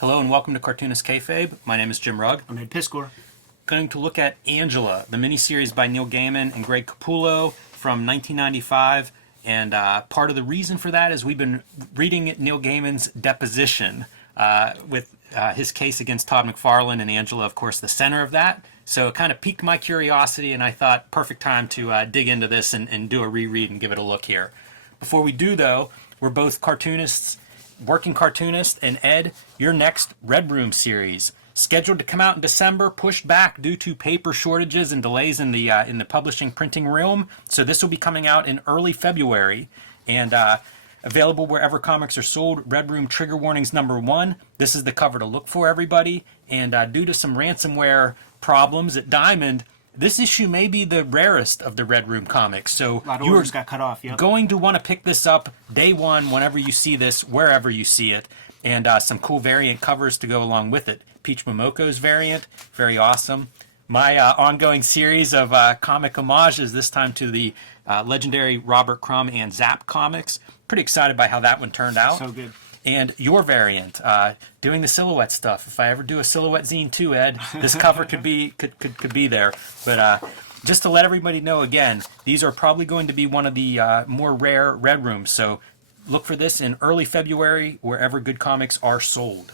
Hello and welcome to Cartoonist Kayfabe. My name is Jim Rugg. I'm Ed Piskor. Going to look at Angela, the miniseries by Neil Gaiman and Greg Capullo from 1995. And part of the reason for that is we've been reading Neil Gaiman's deposition with his case against Todd McFarlane, and Angela, of course, the center of that. So it kind of piqued my curiosity, and I thought perfect time to dig into this and do a reread and give it a look here. Before we do, though, we're both cartoonists, working cartoonist, and Ed, your next Red Room series, scheduled to come out in December, pushed back due to paper shortages and delays in the publishing printing realm. So this will be coming out in early February, and available wherever comics are sold. Red Room Trigger Warnings #1. This is the cover to look for, everybody. And due to some ransomware problems at Diamond, this issue may be the rarest of the Red Room comics. So A lot of orders got cut off. Yep. Going to want to pick this up day one whenever you see this, wherever you see it. And some cool variant covers to go along with it. Peach Momoko's variant, very awesome. My ongoing series of comic homages, this time to the legendary Robert Crumb and Zap comics. Pretty excited by how that one turned out. So good. And your variant, doing the silhouette stuff. If I ever do a silhouette zine too, Ed, this cover could be there. But just to let everybody know again, these are probably going to be one of the more rare Red Rooms. So look for this in early February wherever good comics are sold.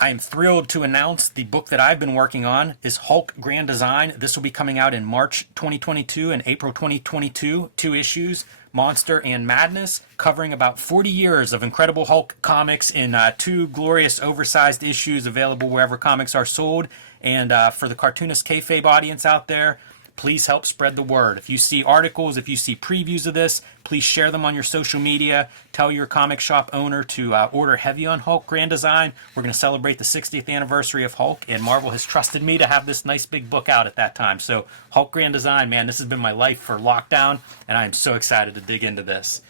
I am thrilled to announce the book that I've been working on is Hulk Grand Design. This will be coming out in March 2022 and April 2022. 2 issues, Monster and Madness, covering about 40 years of Incredible Hulk comics in 2 glorious oversized issues available wherever comics are sold. And for the Cartoonist Kayfabe audience out there, please help spread the word. If you see articles, if you see previews of this, please share them on your social media. Tell your comic shop owner to order heavy on Hulk Grand Design. We're going to celebrate the 60th anniversary of Hulk, and Marvel has trusted me to have this nice big book out at that time. So Hulk Grand Design, man, this has been my life for lockdown, and I am so excited to dig into this.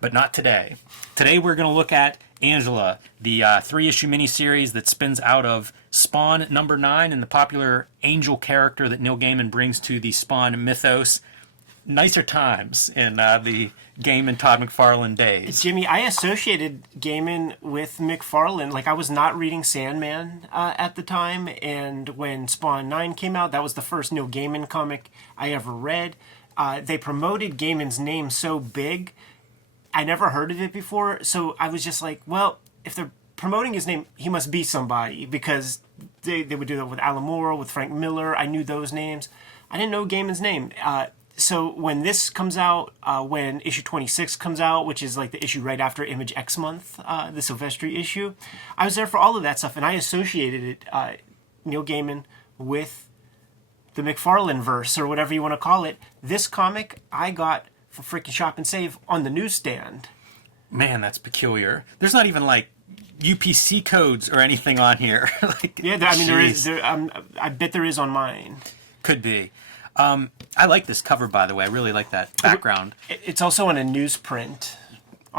But not today. Today we're going to look at Angela, the 3-issue miniseries that spins out of Spawn #9 and the popular angel character that Neil Gaiman brings to the Spawn mythos. Nicer times in the Gaiman Todd McFarlane days. Jimmy, I associated Gaiman with McFarlane. Like, I was not reading Sandman at the time, and when Spawn 9 came out, that was the first Neil Gaiman comic I ever read. They promoted Gaiman's name so big, I never heard of it before, so I was just like, well, if they're promoting his name, he must be somebody, because they would do that with Alan Moore, with Frank Miller. I knew those names. I didn't know Gaiman's name. So when this comes out, when issue 26 comes out, which is like the issue right after Image X Month, the Silvestri issue, I was there for all of that stuff, and I associated it, Neil Gaiman, with the McFarlane verse, or whatever you want to call it. This comic I got for freaking Shop and Save on the newsstand. Man, that's peculiar. There's not even like UPC codes or anything on here. Like, yeah, I mean, there is. I bet there is on mine. Could be. I like this cover, by the way. I really like that background. It's also on a newsprint.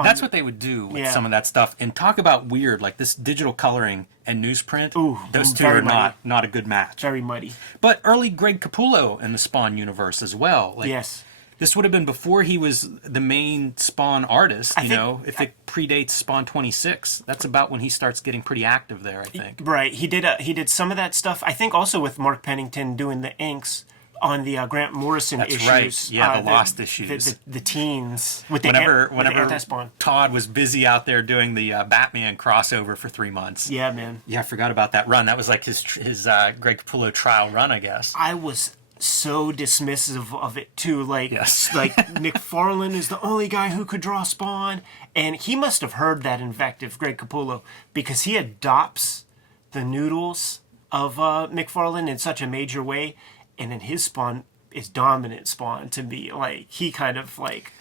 That's what they would do with some of that stuff. And talk about weird, like this digital coloring and newsprint. Ooh, those two are not a good match. Very muddy. But early Greg Capullo in the Spawn universe as well. Like, yes. This would have been before he was the main Spawn artist, if it predates Spawn 26. That's about when he starts getting pretty active there, I think. Right. He did some of that stuff, I think, also with Mark Pennington doing the inks on the Grant Morrison issues. That's right. Yeah, the Lost issues. The teens. With whenever anti-Spawn. Todd was busy out there doing the Batman crossover for 3 months. Yeah, man. Yeah, I forgot about that run. That was like his Greg Capullo trial run, I guess. I was so dismissive of it too. Like, yes. Like McFarlane is the only guy who could draw Spawn, and he must have heard that invective, Greg Capullo, because he adopts the noodles of McFarlane in such a major way, and then his Spawn is dominant Spawn to me. Like, he kind of like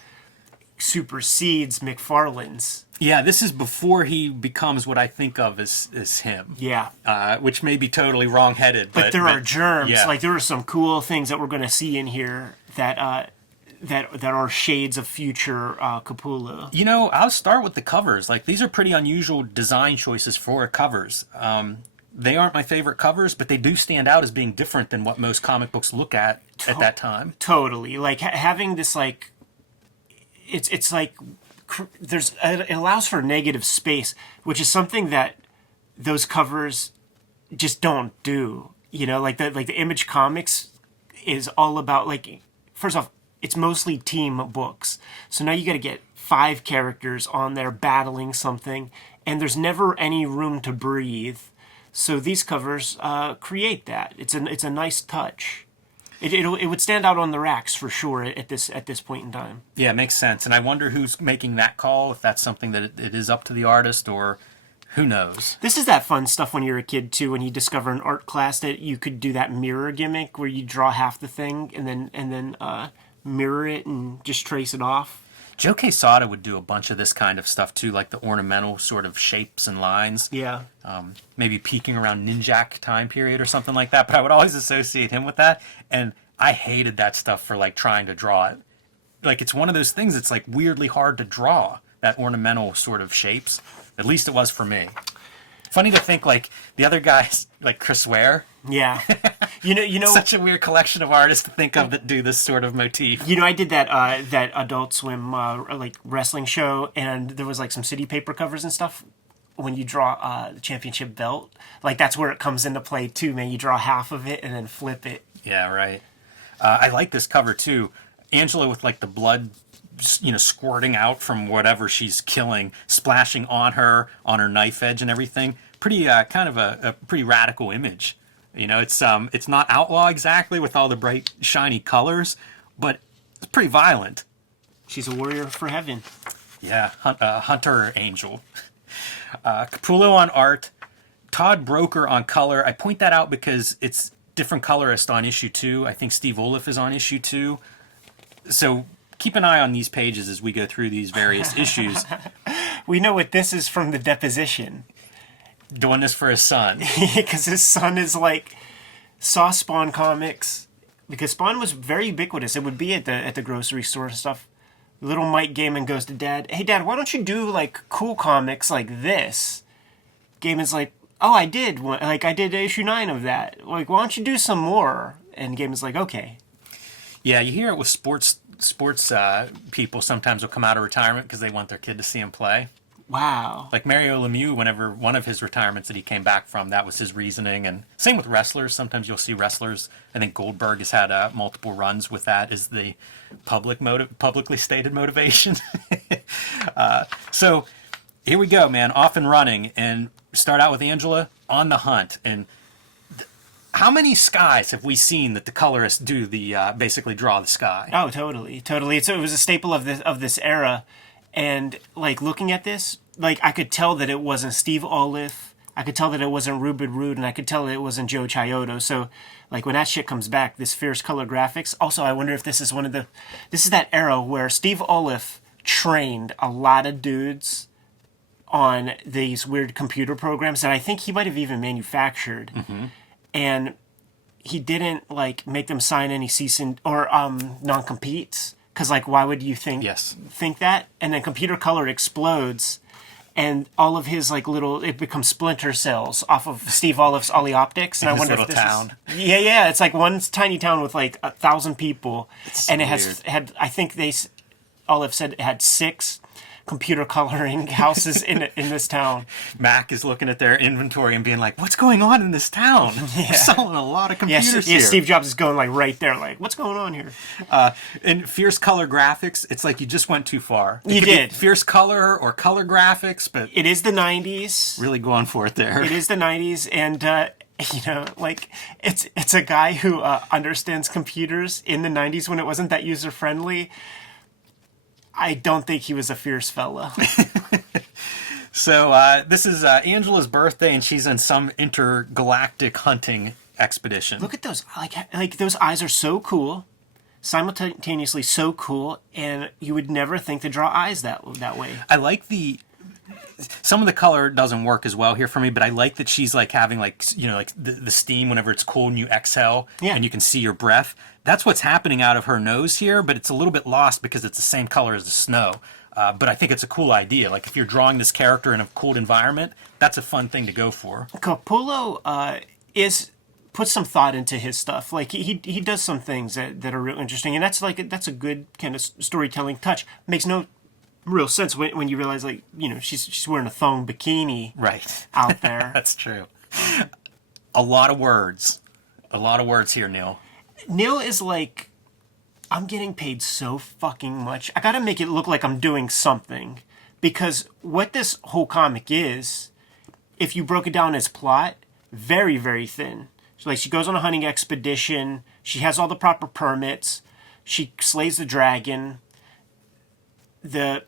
supersedes McFarlane's. Yeah, this is before he becomes what I think of as him. Yeah. Which may be totally wrong-headed. But there are germs. Yeah. Like, there are some cool things that we're going to see in here that are shades of future Capullo. You know, I'll start with the covers. Like, these are pretty unusual design choices for covers. They aren't my favorite covers, but they do stand out as being different than what most comic books look at that time. Totally. Like, having this, like... It's like it allows for negative space, which is something that those covers just don't do. You know, like the Image Comics is all about, like, first off, it's mostly team books. So now you got to get 5 characters on there battling something, and there's never any room to breathe. So these covers create that. It's a nice touch. It would stand out on the racks for sure at this point in time. Yeah, it makes sense. And I wonder who's making that call, if that's something that it is up to the artist, or who knows. This is that fun stuff when you're a kid too, when you discover an art class that you could do that mirror gimmick where you draw half the thing and then mirror it and just trace it off. Joe Quesada would do a bunch of this kind of stuff too, like the ornamental sort of shapes and lines. Yeah. Maybe peaking around Ninjak time period or something like that. But I would always associate him with that. And I hated that stuff for like trying to draw it. Like it's one of those things that's like weirdly hard to draw, that ornamental sort of shapes. At least it was for me. Funny to think like the other guys, like Chris Ware. Yeah. You know, such a weird collection of artists to think of that do this sort of motif. You know, I did that Adult Swim like wrestling show, and there was like some city paper covers and stuff. When you draw the championship belt, like that's where it comes into play too, man. You draw half of it and then flip it. Yeah, right. I like this cover too. Angela with like the blood, you know, squirting out from whatever she's killing, splashing on her knife edge and everything. Pretty kind of a pretty radical image. You know, it's not outlaw exactly with all the bright shiny colors, but it's pretty violent. She's a warrior for heaven. Yeah, hunter angel. Capullo on art, Todd Broker on color. I point that out because it's different colorist on issue 2. I think Steve Oliff is on issue 2. So keep an eye on these pages as we go through these various issues. We know what this is from the deposition. Doing this for his son. Because his son is like, saw Spawn comics. Because Spawn was very ubiquitous. It would be at the grocery store and stuff. Little Mike Gaiman goes to Dad, "Hey Dad, why don't you do like cool comics like this?" Gaiman's like, "Oh, I did. Like I did issue 9 of that. Like, why don't you do some more?" And Gaiman's like, "Okay." Yeah, you hear it with sports people. Sometimes will come out of retirement because they want their kid to see him play. Wow. Like Mario Lemieux, whenever one of his retirements that he came back from, that was his reasoning. And same with wrestlers. Sometimes you'll see wrestlers. I think Goldberg has had multiple runs with that as the publicly stated motivation. So here we go, man. Off and running. And start out with Angela on the hunt. And how many skies have we seen that the colorists do the basically draw the sky? Oh, totally. It was a staple of this era. And like looking at this, like I could tell that it wasn't Steve Oliff, I could tell that it wasn't Ruben Rude, and I could tell that it wasn't Joe Chiodo. So like when that shit comes back, this fierce color graphics. Also, I wonder if this is this is that era where Steve Oliff trained a lot of dudes on these weird computer programs that I think he might have even manufactured. Mm-hmm. And he didn't like make them sign any or non-competes. Because, like, why would you think that? And then Computer Color explodes, and all of his, like, it becomes splinter cells off of Steve Oliff's Ollie Optics. And I wonder if this town. Yeah. It's like one tiny town with, like, 1,000 people. It's and it weird. had, I think Oliff said it had 6 computer coloring houses in this town. Mac is looking at their inventory and being like, "What's going on in this town? Yeah. We're selling a lot of computers here." Yeah, Steve Jobs is going like right there, like, "What's going on here?" And fierce color graphics, it's like you just went too far. You did. Fierce color or color graphics, but it is the 90s. Really going for it there. It is the 90s, and you know, like it's a guy who understands computers in the 90s when it wasn't that user friendly. I don't think he was a fierce fella. So this is Angela's birthday, and she's in some intergalactic hunting expedition. Look at those! Like those eyes are so cool, simultaneously so cool, and you would never think to draw eyes that way. I like some of the color doesn't work as well here for me, but I like that she's like having like, you know, like the steam whenever it's cold and you exhale and you can see your breath. That's what's happening out of her nose here, but it's a little bit lost because it's the same color as the snow. But I think it's a cool idea. Like if you're drawing this character in a cold environment, that's a fun thing to go for. Capullo puts some thought into his stuff. Like he does some things that are real interesting, and that's a good kind of storytelling touch. Makes no real sense when you realize, like, she's wearing a thong bikini Right. out there. That's true. A lot of words. A lot of words here, Neil. Neil is like, I'm getting paid so fucking much. I gotta make it look like I'm doing something. Because what this whole comic is, if you broke it down as plot, very, very thin. So, like, she goes on a hunting expedition. She has all the proper permits. She slays the dragon. The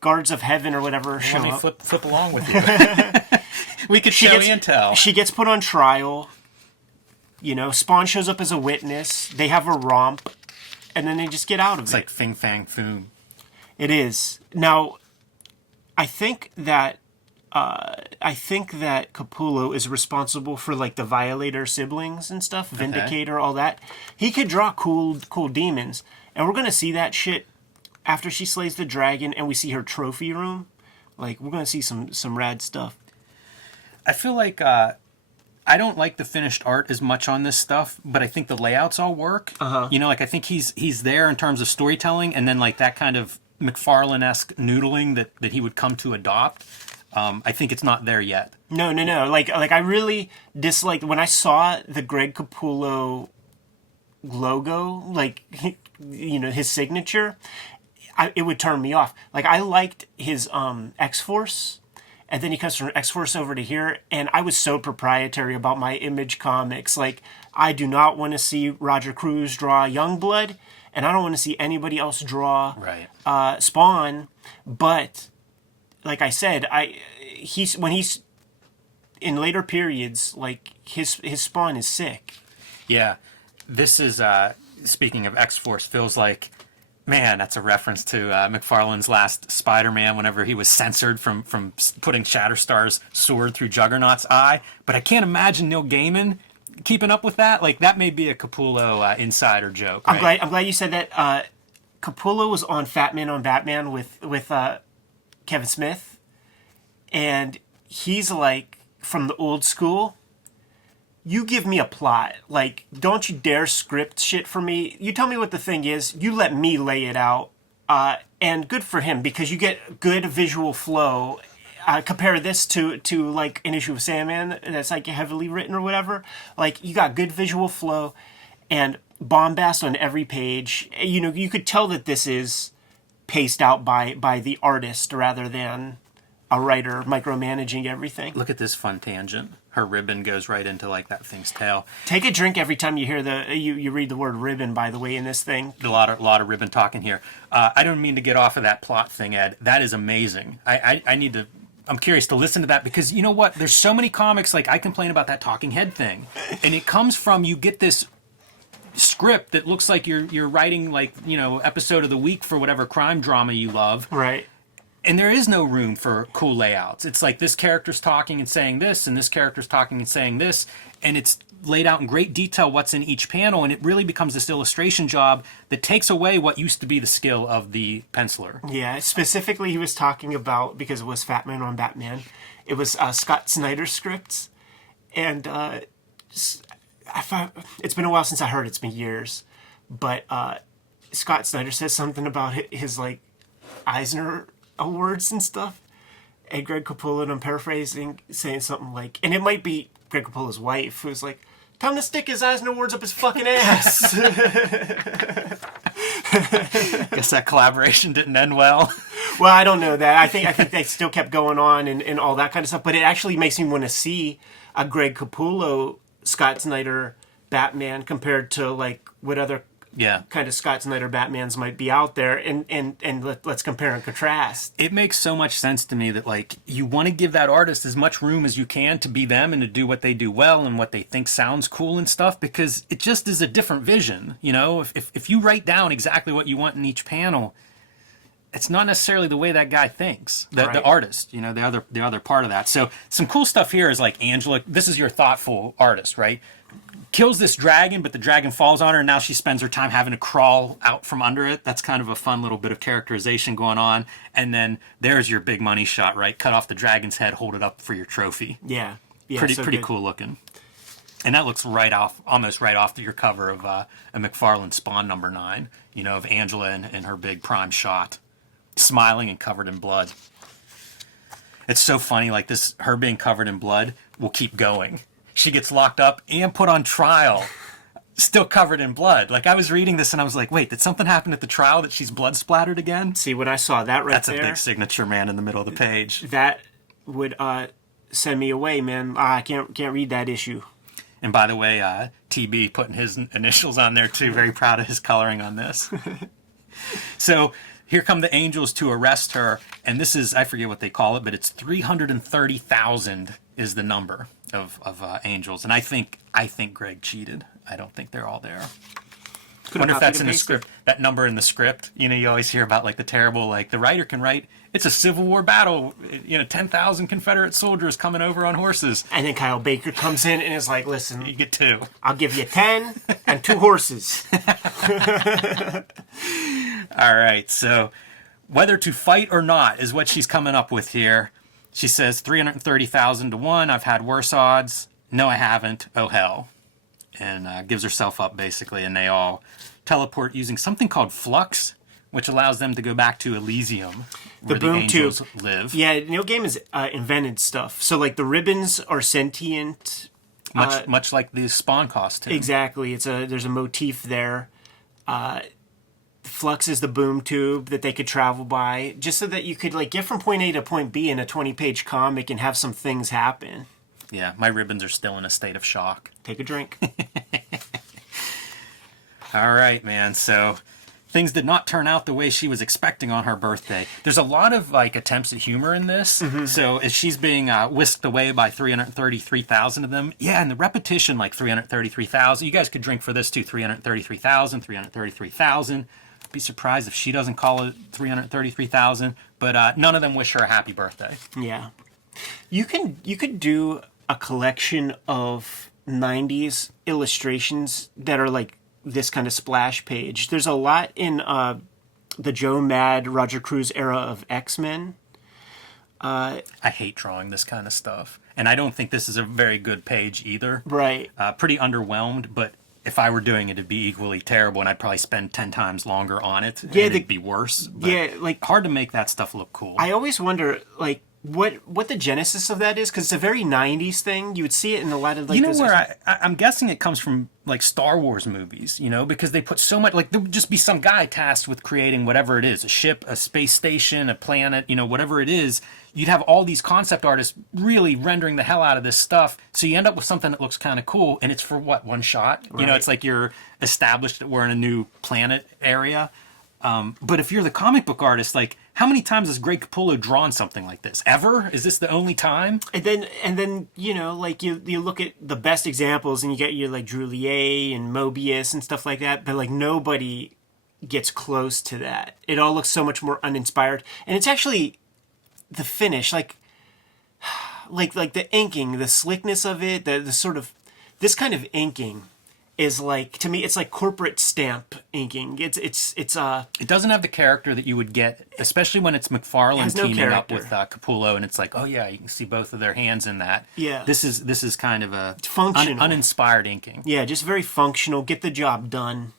guards of heaven or whatever show Let me up. flip along with you. We could show you and tell. She gets put on trial. Spawn shows up as a witness. They have a romp. And then they just get out of it. It's like Fing Fang Foom. It is. Now, I think that Capullo is responsible for, like, the Violator siblings and stuff, Vindicator, all that. He could draw cool demons, and we're gonna see that shit after she slays the dragon, and we see her trophy room. Like, we're gonna see some rad stuff. I feel like I don't like the finished art as much on this stuff, but I think the layouts all work. Like, I think he's there in terms of storytelling, and then, like, that kind of McFarlane-esque noodling that he would come to adopt. I think it's not there yet. No. Like I really disliked when I saw the Greg Capullo logo, like, his signature. It would turn me off. Like, I liked his X-Force, and then he comes from X-Force over to here, and I was so proprietary about my Image comics. Like, I do not want to see Roger Cruz draw Youngblood, and I don't want to see anybody else draw Spawn. But, like I said, when he's in later periods, like, his Spawn is sick. Yeah. This is, speaking of X-Force, feels like, man, that's a reference to McFarlane's last Spider-Man whenever he was censored from putting Shatterstar's sword through Juggernaut's eye. But I can't imagine Neil Gaiman keeping up with that. Like, that may be a Capullo insider joke. Right? I'm glad you said that. Capullo was on Fat Man on Batman with Kevin Smith, and he's like, from the old school, you give me a plot. Like, don't you dare script shit for me. You tell me what the thing is. You let me lay it out. And good for him, because you get good visual flow. Compare this to like an issue of Sandman that's like heavily written or whatever. Like, you got good visual flow and bombast on every page. You could tell that this is paced out by the artist rather than a writer micromanaging everything. Look at this fun tangent. Her ribbon goes right into, like, that thing's tail. Take a drink every time you hear you read the word ribbon, by the way, in this thing. A lot of ribbon talking here. I don't mean to get off of that plot thing, Ed. That is amazing. I'm curious to listen to that, because you know what? There's so many comics, like, I complain about that talking head thing. And it comes from, you get this script that looks like you're writing, like, episode of the week for whatever crime drama you love. Right. And there is no room for cool layouts. It's like, this character's talking and saying this, and this character's talking and saying this, and it's laid out in great detail what's in each panel, and it really becomes this illustration job that takes away what used to be the skill of the penciler. Yeah, specifically he was talking about, because it was Fat Man on Batman, it was Scott Snyder's scripts, and I thought, it's been a while since I heard it, it's been years, but Scott Snyder says something about his, like, Eisner Awards and stuff, and Greg Capullo, and I'm paraphrasing, saying something like, and it might be Greg Capullo's wife, who's like, time to stick his Eisner Awards up his fucking ass. Guess that collaboration didn't end well. Well, I don't know that. I think they still kept going on and all that kind of stuff, but it actually makes me want to see a Greg Capullo, Scott Snyder Batman compared to, like, what other kind of Scott Snyder Batmans might be out there, and let's compare and contrast. It makes so much sense to me that, like, you want to give that artist as much room as you can to be them and to do what they do well and what they think sounds cool and stuff, because it just is a different vision. If you write down exactly what you want in each panel, it's not necessarily the way that guy thinks, the artist, the other part of that. So some cool stuff here is, like, Angela, this is your thoughtful artist, right? Kills this dragon, but the dragon falls on her, and now she spends her time having to crawl out from under it. That's kind of a fun little bit of characterization going on. And then there's your big money shot, right? Cut off the dragon's head, hold it up for your trophy. Yeah pretty cool looking. And that looks almost right off your cover of a McFarlane Spawn #9, of Angela and her big prime shot. smiling and covered in blood. It's so funny, like this, her being covered in blood will keep going. She gets locked up and put on trial, still covered in blood. Like I was reading this and I was like, wait, did something happen at the trial that she's blood splattered again? See, when I saw that That's a big signature, man, in the middle of the page. That would send me away, man. I can't read that issue. And by the way, TB putting his initials on there too. Very proud of his coloring on this. So here come the angels to arrest her. And this is, I forget what they call it, but it's 330,000 is the number of angels. And I think Greg cheated. I don't think they're all there. I wonder if that's in the script, that number in the script. You know, you always hear about like the terrible, like the writer can write, it's a Civil War battle, 10,000 Confederate soldiers coming over on horses. And then Kyle Baker comes in and is like, listen, you get 2. I'll give you 10 and 2 horses. All right, so whether to fight or not is what she's coming up with here. She says 330,000 to 1. I've had worse odds. No, I haven't. Oh, hell. And gives herself up, basically, and they all teleport using something called flux, which allows them to go back to Elysium, where the angels live. Yeah, Neil Gaiman's invented stuff. So, like, the ribbons are sentient. Much like the Spawn costume. Exactly. There's a motif there. Flux is the boom tube that they could travel by, just so that you could, like, get from point A to point B in a 20-page comic and have some things happen. Yeah, my ribbons are still in a state of shock. Take a drink. All right, man. So things did not turn out the way she was expecting on her birthday. There's a lot of like attempts at humor in this. Mm-hmm. So as she's being whisked away by 333,000 of them, yeah, and the repetition like 333,000. You guys could drink for this too. 333,000, 333,000. Be surprised if she doesn't call it 333,000. But none of them wish her a happy birthday. Yeah, you could do a collection of 90s illustrations that are like this kind of splash page. There's a lot in the Joe Mad, Roger Cruz era of X-Men. I hate drawing this kind of stuff. And I don't think this is a very good page either. Right. Pretty underwhelmed, but if I were doing it, it'd be equally terrible, and I'd probably spend 10 times longer on it. Yeah, it'd be worse. But like hard to make that stuff look cool. I always wonder, like, what the genesis of that is, because it's a very 90s thing. You would see it in a lot of, like... You know where I'm guessing it comes from, like, Star Wars movies, because they put so much... Like, there would just be some guy tasked with creating whatever it is, a ship, a space station, a planet, whatever it is. You'd have all these concept artists really rendering the hell out of this stuff, so you end up with something that looks kind of cool, and it's for, what, one shot? Right. It's like you're established that we're in a new planet area. But if you're the comic book artist, like, how many times has Greg Capullo drawn something like this? Ever? Is this the only time? And then like you look at the best examples and you get your like Drew Lier and Mobius and stuff like that, but like nobody gets close to that. It all looks so much more uninspired, and it's actually the finish, like the inking, the slickness of it, the sort of this kind of inking is like, to me, it's like corporate stamp inking. It doesn't have the character that you would get, especially when it's McFarlane teaming up with Capullo, and it's like, oh yeah, you can see both of their hands in that. Yeah. This is kind of a functional, uninspired inking. Yeah, just very functional. Get the job done.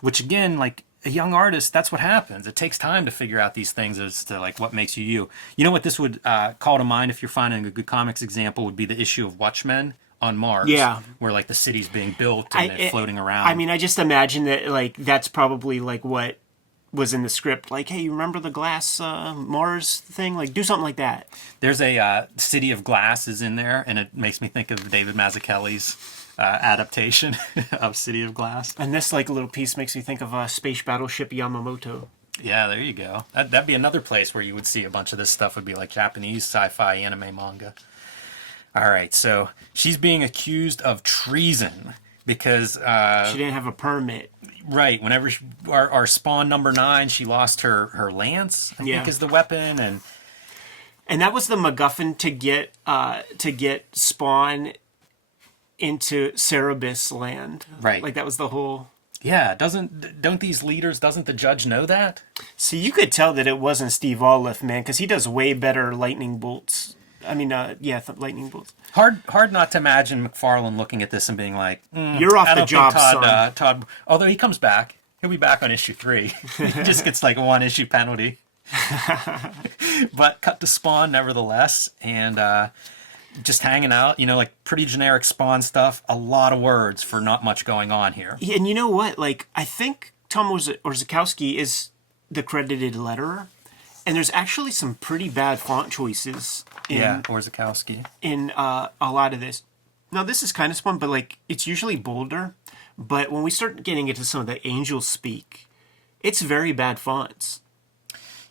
Which again, like a young artist, that's what happens. It takes time to figure out these things as to like what makes you you. You know what this would call to mind if you're finding a good comics example would be the issue of Watchmen on Mars, where like the city's being built and they're floating around. I mean, I just imagine that like that's probably like what was in the script. Like, hey, you remember the glass Mars thing? Like, do something like that. There's a City of Glass is in there, and it makes me think of David Mazzucchelli's adaptation of City of Glass. And this like little piece makes me think of Space Battleship Yamamoto. Yeah, there you go. That'd be another place where you would see a bunch of this stuff would be like Japanese sci-fi anime manga. All right, so she's being accused of treason because... she didn't have a permit. Right, whenever our Spawn number 9, she lost her lance, I think is the weapon, and that was the MacGuffin to get Spawn into Cerebus land. Right. Like that was the whole... Yeah, don't these leaders, doesn't the judge know that? See, you could tell that it wasn't Steve Olive, man, because he does way better lightning bolts. I mean, lightning bolts. Hard not to imagine McFarlane looking at this and being like, "You're off the job, son." Todd, although he comes back, he'll be back on issue 3. He just gets like a 1-issue penalty. But cut to Spawn nevertheless, and just hanging out, like pretty generic Spawn stuff. A lot of words for not much going on here. Yeah, and you know what? Like, I think Tom Orzechowski is the credited letterer, and there's actually some pretty bad font choices Orzechowski. in a lot of this. Now, this is kind of Spawn, but like it's usually bolder. But when we start getting into some of the angel speak, it's very bad fonts.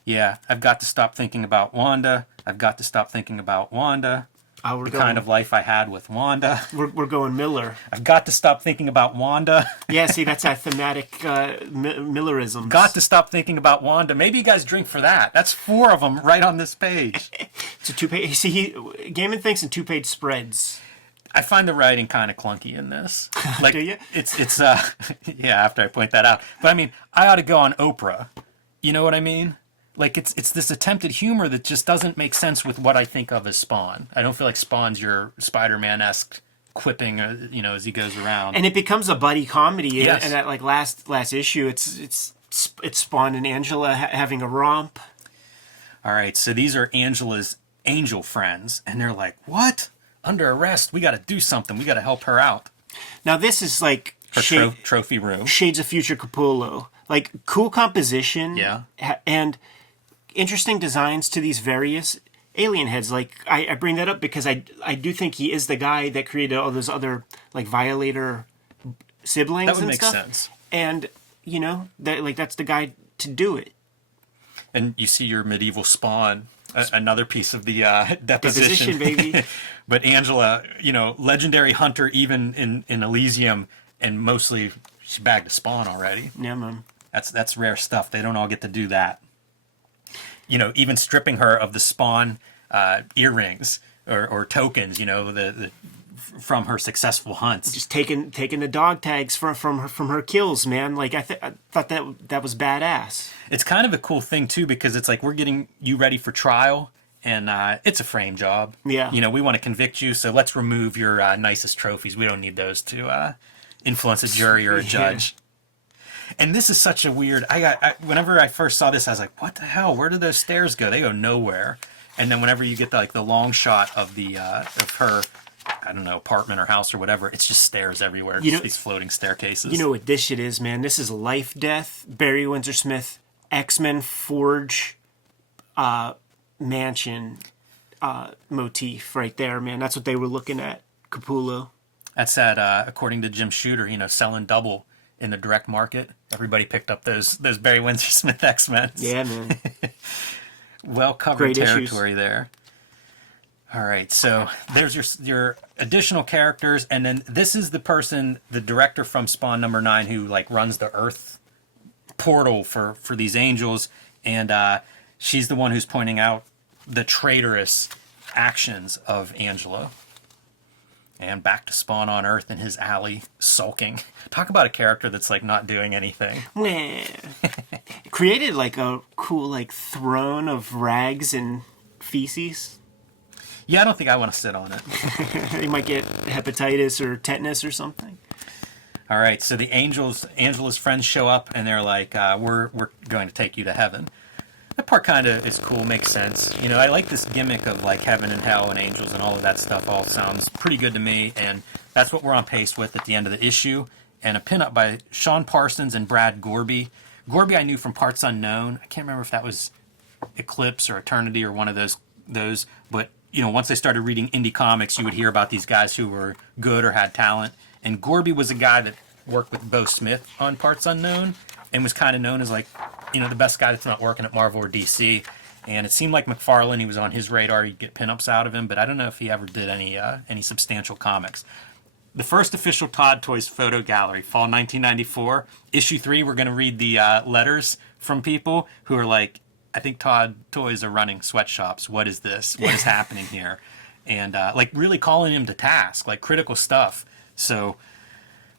Yeah, I've got to stop thinking about Wanda. I've got to stop thinking about Wanda. Kind of life I had with Wanda. We're going Miller. I've got to stop thinking about Wanda. Yeah, see, that's that thematic Millerism. Got to stop thinking about Wanda. Maybe you guys drink for that. That's 4 of them right on this page. It's a 2-page. See, Gaiman thinks in 2-page spreads. I find the writing kind of clunky in this. Like, Do you? It's yeah, after I point that out. But I mean, I ought to go on Oprah. You know what I mean? Like, it's this attempted humor that just doesn't make sense with what I think of as Spawn. I don't feel like Spawn's your Spider-Man-esque quipping, as he goes around. And it becomes a buddy comedy. Yes. And that like last issue, it's Spawn and Angela having a romp. All right, so these are Angela's angel friends, and they're like, "What? Under arrest? We got to do something. We got to help her out." Now this is like Her trophy room. Shades of Future Capullo. Like, cool composition. Yeah. And interesting designs to these various alien heads. Like, I bring that up because I do think he is the guy that created all those other, like, Violator siblings That would and make stuff. sense. And, that's the guy to do it. And you see your medieval Spawn, another piece of the deposition. Deposition, baby. But Angela, legendary hunter even in Elysium, and mostly she bagged a Spawn already. Yeah, man. That's rare stuff. They don't all get to do that. Even stripping her of the Spawn earrings or tokens, the from her successful hunts. Just taking the dog tags from her kills, man. Like, I thought that was badass. It's kind of a cool thing too, because it's like we're getting you ready for trial, and it's a frame job. Yeah. We want to convict you, so let's remove your nicest trophies. We don't need those to influence a jury or a judge. And this is such a weird. Whenever I first saw this, I was like, "What the hell? Where do those stairs go? They go nowhere." And then whenever you get the long shot of the of her, I don't know, apartment or house or whatever, it's just stairs everywhere. These floating staircases. You know what this shit is, man? This is Life Death, Barry Windsor Smith, X-Men Forge, mansion motif right there, man. That's what they were looking at, Capullo. That's that, according to Jim Shooter, selling double in the direct market. Everybody picked up those Barry Windsor Smith X-Men. Yeah, man. Well covered Great territory issues. there. All right, so there's your additional characters, and then this is the person, the director from Spawn #9, who runs the Earth portal for these angels, and she's the one who's pointing out the traitorous actions of Angela. And back to Spawn on Earth in his alley, sulking. Talk about a character that's not doing anything. Created a cool throne of rags and feces. Yeah, I don't think I want to sit on it. They might get hepatitis or tetanus or something. All right, so the Angela's friends show up, and they're like, we're going to take you to heaven. That part kind of is cool, makes sense. I like this gimmick of heaven and hell and angels and all of that stuff. All sounds pretty good to me, and that's what we're on pace with at the end of the issue. And a pinup by Sean Parsons and Brad Gorby. Gorby I knew from Parts Unknown. I can't remember if that was Eclipse or Eternity or one of those. But once I started reading indie comics, you would hear about these guys who were good or had talent. And Gorby was a guy that worked with Bo Smith on Parts Unknown, and was kind of known as the best guy that's not working at Marvel or DC. And it seemed like McFarlane, he was on his radar. You'd get pinups out of him, but I don't know if he ever did any substantial comics. The first official Todd Toys photo gallery, fall 1994. Issue 3, we're going to read the letters from people who are like, I think Todd Toys are running sweatshops. What is this? What is happening here? And really calling him to task, critical stuff. So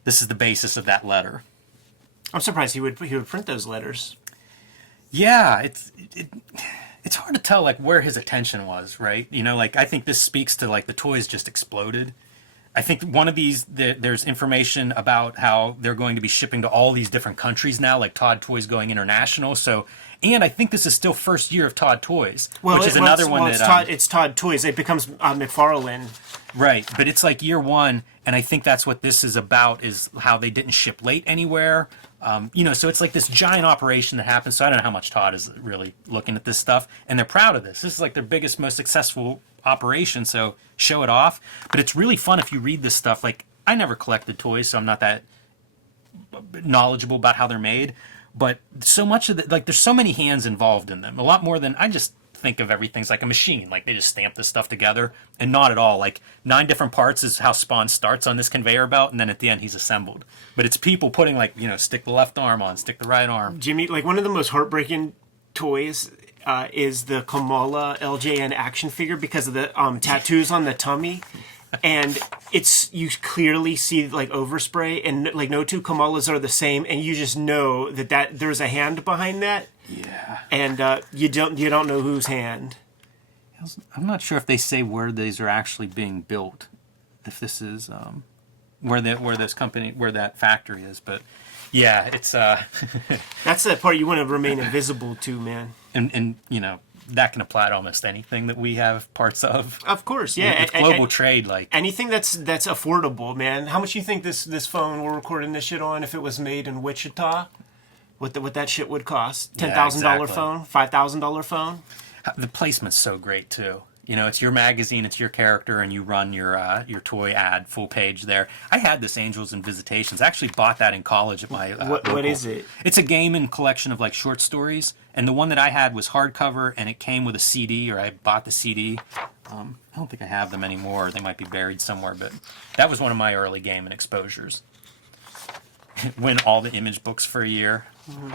this is the basis of that letter. I'm surprised he would print those letters. Yeah, it's hard to tell where his attention was, right? I think this speaks to the toys just exploded. I think one of these, there's information about how they're going to be shipping to all these different countries now, like Todd Toys going international. So, and I think this is still first year of Todd Toys, which is another one that... it's Todd Toys. It becomes McFarlane. Right, but it's like year one, and I think that's what this is about, is how they didn't ship late anywhere. So it's like this giant operation that happens. So I don't know how much Todd is really looking at this stuff, and they're proud of this. This is like their biggest, most successful operation, so show it off. But it's really fun if you read this stuff. Like, I never collected toys, so I'm not that knowledgeable about how they're made. But so much of there's so many hands involved in them. A lot more than I just think of everything's like a machine. Like, they just stamp this stuff together, and not at all. Like, 9 different parts is how Spawn starts on this conveyor belt, and then at the end he's assembled. But it's people putting, like, stick the left arm on, stick the right arm. Jimmy, like, one of the most heartbreaking toys is the Kamala LJN action figure because of the tattoos on the tummy. And you clearly see like overspray, and like no two Kamalas are the same, and you just know that there's a hand behind that. Yeah. And you don't know whose hand. I'm not sure if they say where these are actually being built. If this is where that factory is, but yeah, it's that's the part you want to remain invisible to, man. And that can apply to almost anything that we have parts of. Of course, yeah. With global trade, like anything that's affordable, man. How much do you think this phone we're recording this shit on, if it was made in Wichita, what that shit would cost? $10,000 phone, $5,000 phone. The placement's so great too. It's your magazine, it's your character, and you run your toy ad full page there. I had this Angels and Visitations. I actually bought that in college at my what is it? It's a Gaiman collection of like short stories, and the one that I had was hardcover, and it came with a CD, or I bought the CD. I don't think I have them anymore. They might be buried somewhere, but that was one of my early Gaiman exposures. Win all the Image books for a year.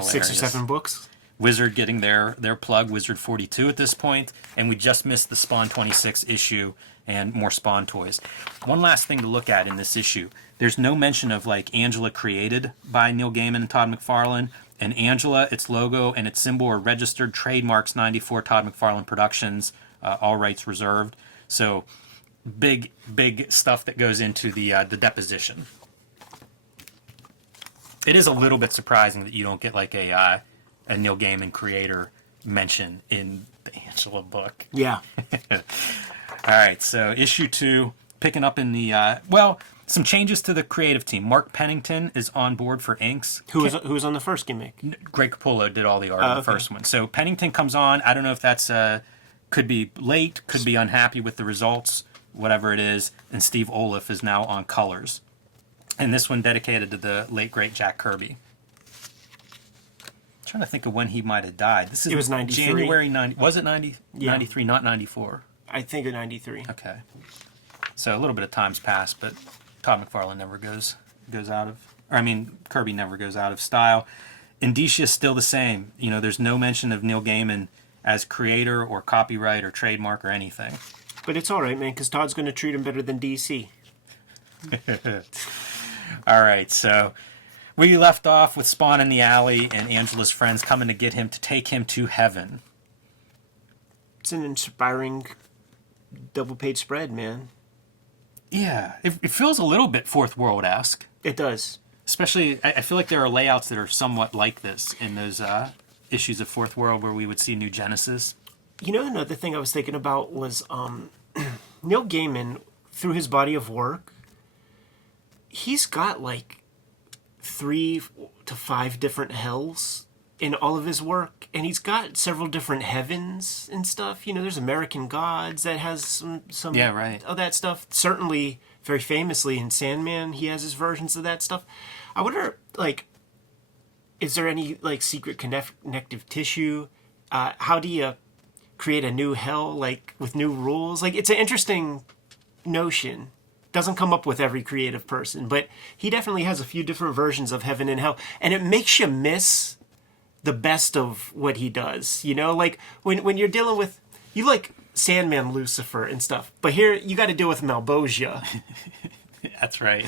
6 or 7 books. Wizard getting their plug, Wizard 42 at this point, and we just missed the Spawn 26 issue and more Spawn toys. One last thing to look at in this issue, there's no mention of like Angela created by Neil Gaiman and Todd McFarlane, and Angela, its logo and its symbol are registered trademarks 94 Todd McFarlane Productions, all rights reserved. So big stuff that goes into the deposition. It is a little bit surprising that you don't get like a Neil Gaiman creator mention in the Angela book. Yeah. All right, so issue 2, picking up in the some changes to the creative team. Mark Pennington is on board for inks. Who was on the first gimmick? Greg Capullo did all the art of the first one. So Pennington comes on. I don't know if that's could be late, could be unhappy with the results, whatever it is. And Steve Olaf is now on colors. And this one dedicated to the late great Jack Kirby. Trying to think of when he might have died. It was 93. January 90. Was it 90? Yeah. 93, not 94. I think of 93. Okay. So a little bit of time's passed, but Todd McFarlane never goes out of... Kirby never goes out of style. Indicia's still the same. There's no mention of Neil Gaiman as creator or copyright or trademark or anything. But it's all right, man, because Todd's going to treat him better than DC. All right, so... we left off with Spawn in the alley and Angela's friends coming to get him to take him to heaven. It's an inspiring double-page spread, man. Yeah, it feels a little bit Fourth World-esque. It does. Especially, I feel like there are layouts that are somewhat like this in those issues of Fourth World where we would see New Genesis. Another thing I was thinking about was Neil Gaiman, through his body of work, he's got like 3 to 5 different hells in all of his work, and he's got several different heavens and stuff. There's American Gods that has some yeah, right, of that stuff. Certainly, very famously in Sandman, he has his versions of that stuff. I wonder, like, is there any like secret connective tissue? How do you create a new hell, like with new rules? Like, it's an interesting notion. Doesn't come up with every creative person, but he definitely has a few different versions of heaven and hell, and it makes you miss the best of what he does. Like when you're dealing with, you like Sandman, Lucifer and stuff, but here you got to deal with Malbosia. That's right.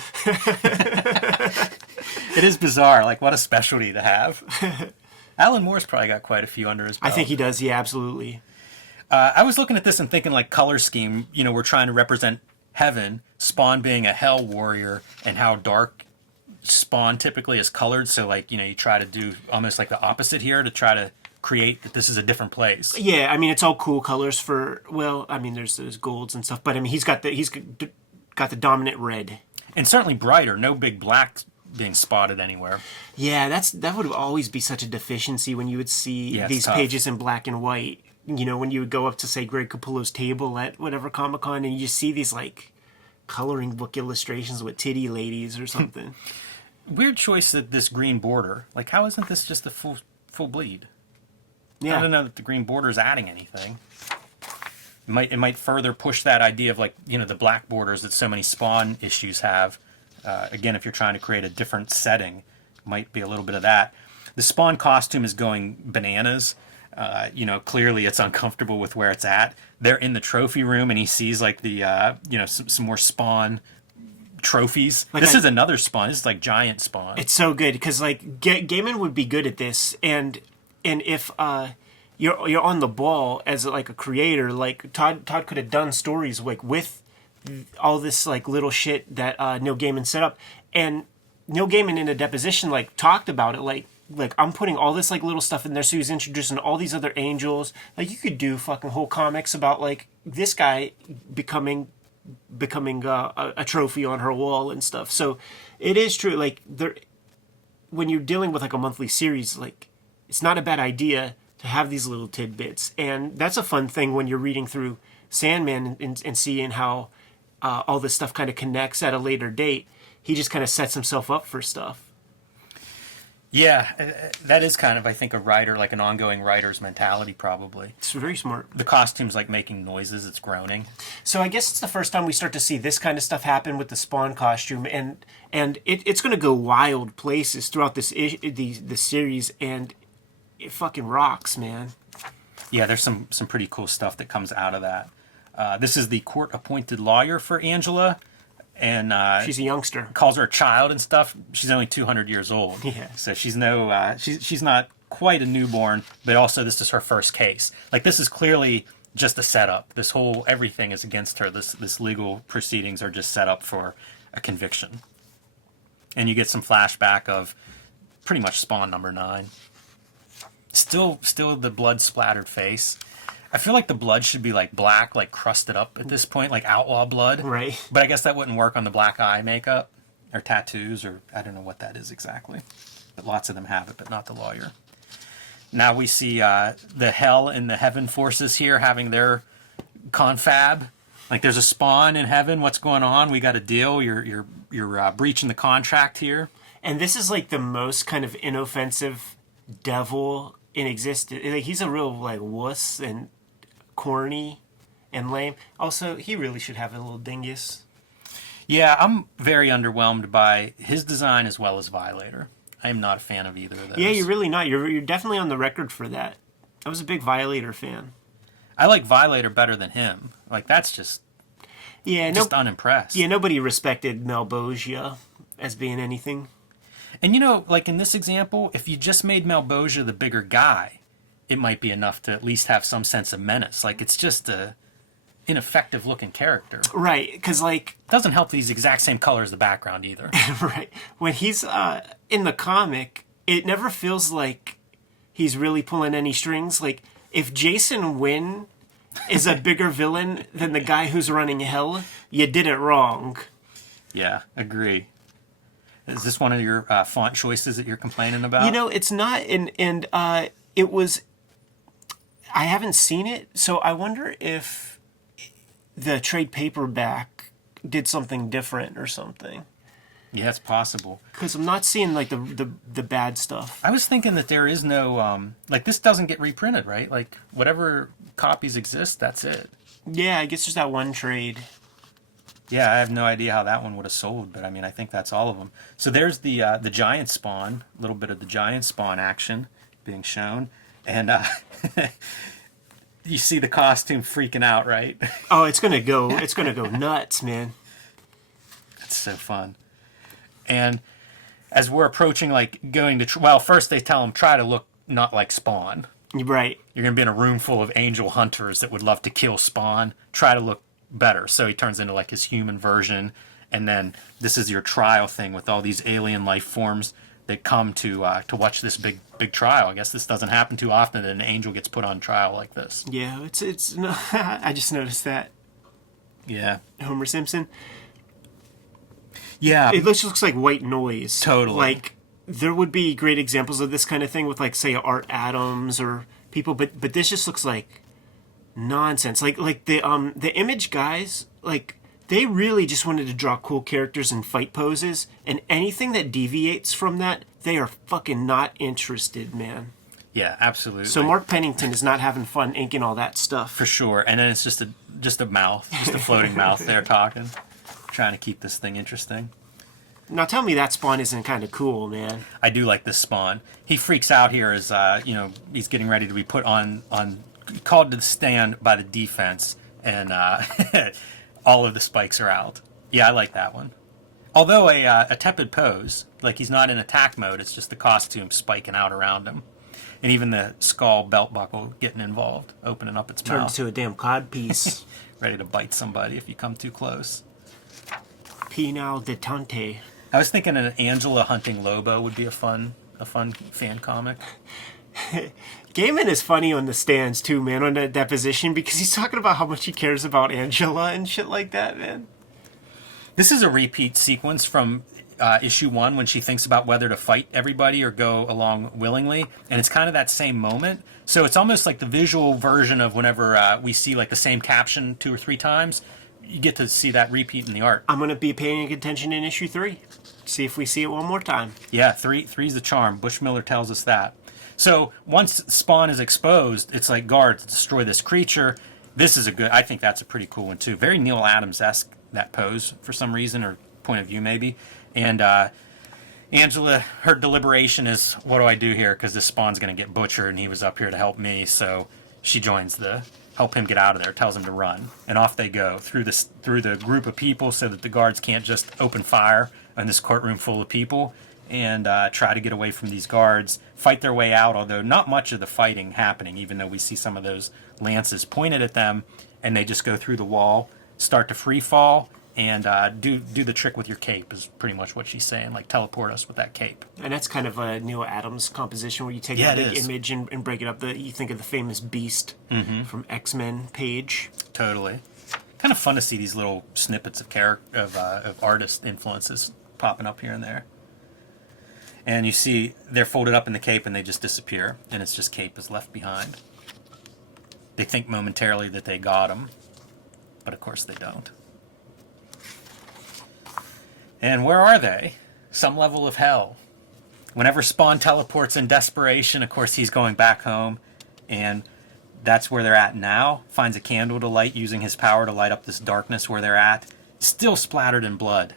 It is bizarre. Like, what a specialty to have. Alan Moore's probably got quite a few under his belt. I think he does. Yeah, absolutely. I was looking at this and thinking, like, color scheme. We're trying to represent heaven, Spawn being a hell warrior, and how dark Spawn typically is colored. So, like, you try to do almost like the opposite here to try to create that this is a different place. Yeah, I mean, it's all cool colors for, well, I mean, there's golds and stuff, but I mean, he's got the dominant red. And certainly brighter, no big black being spotted anywhere. Yeah, that would always be such a deficiency when you would see these tough. pages in black and white. When you would go up to, say, Greg Capullo's table at whatever Comic-Con, and you just see these, like, coloring book illustrations with titty ladies or something. Weird choice that this green border. Like, how isn't this just a full bleed? Yeah. I don't know that the green border is adding anything. It might further push that idea of, like, the black borders that so many Spawn issues have. Again, if you're trying to create a different setting, might be a little bit of that. The Spawn costume is going bananas. Clearly it's uncomfortable with where it's at. They're in the trophy room, and he sees, like, the some more Spawn trophies. Like, this is another Spawn. This is like giant Spawn. It's so good because, like, Gaiman would be good at this, and if you're on the ball as, like, a creator, like Todd could have done stories like with all this, like, little shit that Neil Gaiman set up, and Neil Gaiman in a deposition, like, talked about it, like I'm putting all this, like, little stuff in there, so he's introducing all these other angels. Like, you could do fucking whole comics about, like, this guy becoming a trophy on her wall and stuff. So it is true, like, when you're dealing with, like, a monthly series, like, it's not a bad idea to have these little tidbits, and that's a fun thing when you're reading through Sandman and seeing how all this stuff kind of connects at a later date. He just kind of sets himself up for stuff. Yeah, that is kind of, I think, a writer, like an ongoing writer's mentality, probably. It's very smart. The costume's like making noises, it's groaning. So I guess it's the first time we start to see this kind of stuff happen with the Spawn costume, and it's going to go wild places throughout this series, and it fucking rocks, man. Yeah, there's some pretty cool stuff that comes out of that. This is the court-appointed lawyer for Angela, and she's a youngster. Calls her a child and stuff. She's only 200 years old. Yeah. So she's she's not quite a newborn, but also this is her first case. Like, this is clearly just a setup. This whole everything is against her. This legal proceedings are just set up for a conviction. And you get some flashback of pretty much Spawn number 9. Still the blood splattered face. I feel like the blood should be, like, black, like crusted up at this point, like outlaw blood. Right. But I guess that wouldn't work on the black eye makeup or tattoos, or I don't know what that is exactly. But lots of them have it, but not the lawyer. Now we see the hell and the heaven forces here having their confab. Like, there's a Spawn in heaven. What's going on? We got a deal. You're breaching the contract here. And this is, like, the most kind of inoffensive devil in existence. Like, he's a real, like, wuss and corny and lame. Also, he really should have a little dingus. Yeah, I'm very underwhelmed by his design as well as Violator. I am not a fan of either of those. Yeah, you're really not. You're definitely on the record for that. I was a big Violator fan. I like Violator better than him. Like, that's just unimpressed. Yeah, nobody respected Malbosia as being anything. And, like in this example, if you just made Malbosia the bigger guy, it might be enough to at least have some sense of menace. Like, it's just a ineffective looking character. Right, because, like... Doesn't help these exact same color as the background either. Right. When he's in the comic, it never feels like he's really pulling any strings. Like, if Jason Wynn is a bigger villain than the guy who's running hell, you did it wrong. Yeah, agree. Is this one of your font choices that you're complaining about? It's not, and it was... I haven't seen it, so I wonder if the trade paperback did something different or something. Yeah, it's possible. Because I'm not seeing, like, the bad stuff. I was thinking that there is no... like, this doesn't get reprinted, right? Like, whatever copies exist, that's it. Yeah, I guess there's that one trade. Yeah, I have no idea how that one would have sold, but I mean, I think that's all of them. So there's the giant Spawn, a little bit of the giant Spawn action being shown, and you see the costume freaking out, right? Oh, it's gonna go nuts, man. That's so fun. And as we're approaching, like, going to first they tell him try to look not like Spawn. Right. You're gonna be in a room full of angel hunters that would love to kill Spawn. Try to look better. So he turns into like his human version, and then this is your trial thing with all these alien life forms that come to watch this big trial. I guess this doesn't happen too often that an angel gets put on trial like this. Yeah, it's no, I just noticed that. Yeah. Homer Simpson. Yeah. It just looks like white noise. Totally. Like, there would be great examples of this kind of thing with, like, say, Art Adams or people, but this just looks like nonsense. Like the Image guys, like, they really just wanted to draw cool characters and fight poses, and anything that deviates from that, they are fucking not interested, man. Yeah, absolutely. So Mark Pennington is not having fun inking all that stuff. For sure. And then it's just a mouth, just a floating mouth there talking, trying to keep this thing interesting. Now tell me that Spawn isn't kind of cool, man. I do like this Spawn. He freaks out here as he's getting ready to be put on called to the stand by the defense, and all of the spikes are out. Yeah, I like that one. Although a tepid pose, like he's not in attack mode, it's just the costume spiking out around him. And even the skull belt buckle getting involved, opening up its mouth. Turns to a damn cod piece. Ready to bite somebody if you come too close. Penal detente. I was thinking an Angela hunting Lobo would be a fun fan comic. Gaiman is funny on the stands too, man, on that deposition, because he's talking about how much he cares about Angela and shit like that, man. This is a repeat sequence from issue 1 when she thinks about whether to fight everybody or go along willingly, and it's kind of that same moment. So it's almost like the visual version of whenever we see like the same caption 2 or 3 times. You get to see that repeat in the art. I'm going to be paying attention in issue 3. See if we see it one more time. Yeah, three's the charm. Bushmiller tells us that. So once Spawn is exposed, it's like, guards, destroy this creature. This is I think that's a pretty cool one too. Very Neil Adams-esque, that pose for some reason, or point of view maybe. And Angela, her deliberation is, what do I do here? Because this Spawn's going to get butchered, and he was up here to help me. So she joins help him get out of there, tells him to run. And off they go through the group of people so that the guards can't just open fire in this courtroom full of people, and try to get away from these guards, fight their way out, although not much of the fighting happening, even though we see some of those lances pointed at them, and they just go through the wall, start to free fall, and do the trick with your cape is pretty much what she's saying, like teleport us with that cape. And that's kind of a Neil Adams composition where you take a big image and break it up. You think of the famous Beast from X-Men page. Totally. Kind of fun to see these little snippets of artist influences popping up here and there. And you see they're folded up in the cape and they just disappear, and it's just cape is left behind. They think momentarily that they got him, but of course they don't. And where are they? Some level of hell. Whenever Spawn teleports in desperation, of course he's going back home, and that's where they're at now. Finds a candle to light, using his power to light up this darkness where they're at. Still splattered in blood.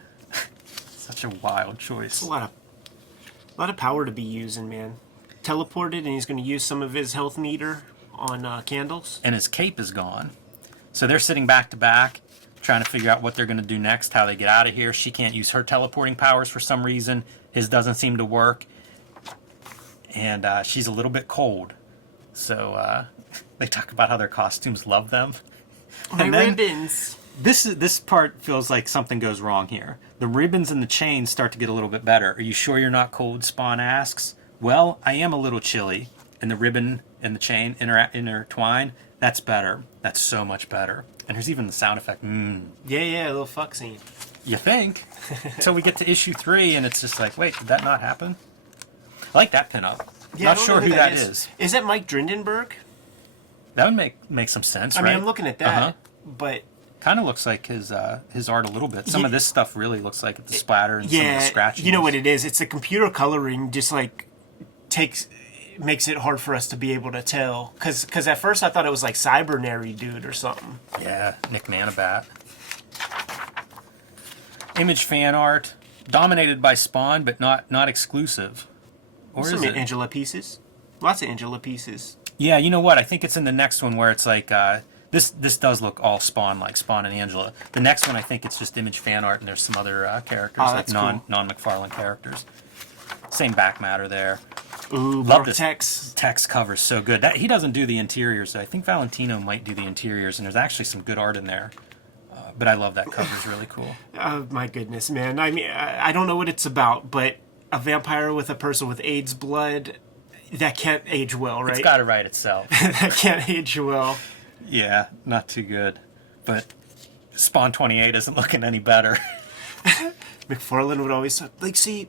Such a wild choice. It's a lot of power to be using, man. Teleported, and he's going to use some of his health meter on candles. And his cape is gone. So they're sitting back to back, trying to figure out what they're going to do next, how they get out of here. She can't use her teleporting powers for some reason. His doesn't seem to work. And she's a little bit cold. So they talk about how their costumes love them. My ribbons. This part feels like something goes wrong here. The ribbons and the chains start to get a little bit better. Are you sure you're not cold? Spawn asks. Well, I am a little chilly. And the ribbon and the chain intertwine. That's better. That's so much better. And there's even the sound effect. Yeah, a little fuck scene. You think? Until we get to issue 3, and it's just like, wait, did that not happen? I like that pinup. Yeah, Not sure who that is. Is that Mike Drindenberg? That would make some sense, right? I mean, I'm looking at that, but kind of looks like his art a little bit. Some of this stuff really looks like the splatter and some of the scratching. You know what it is? It's the computer coloring just like makes it hard for us to be able to tell. Because at first I thought it was like Cybernary Dude or something. Yeah, Nick Manabat. Image fan art, dominated by Spawn, but not exclusive. Or Some is it? Angela pieces. Lots of Angela pieces. Yeah, you know what? I think it's in the next one where it's like, this does look all Spawn, like Spawn and Angela. The next one, I think it's just Image fan art, and there's some other characters, like non-McFarlane characters. Same back matter there. Ooh, love this text. Text cover's so good. He doesn't do the interiors. I think Valentino might do the interiors, and there's actually some good art in there But I love that cover. It's really cool. Oh, my goodness, man. I mean, I don't know what it's about, but a vampire with a person with AIDS blood, that can't age well, right? It's got to write itself. That can't age well. Yeah, not too good. But Spawn 28 isn't looking any better. McFarlane would always say, like, see,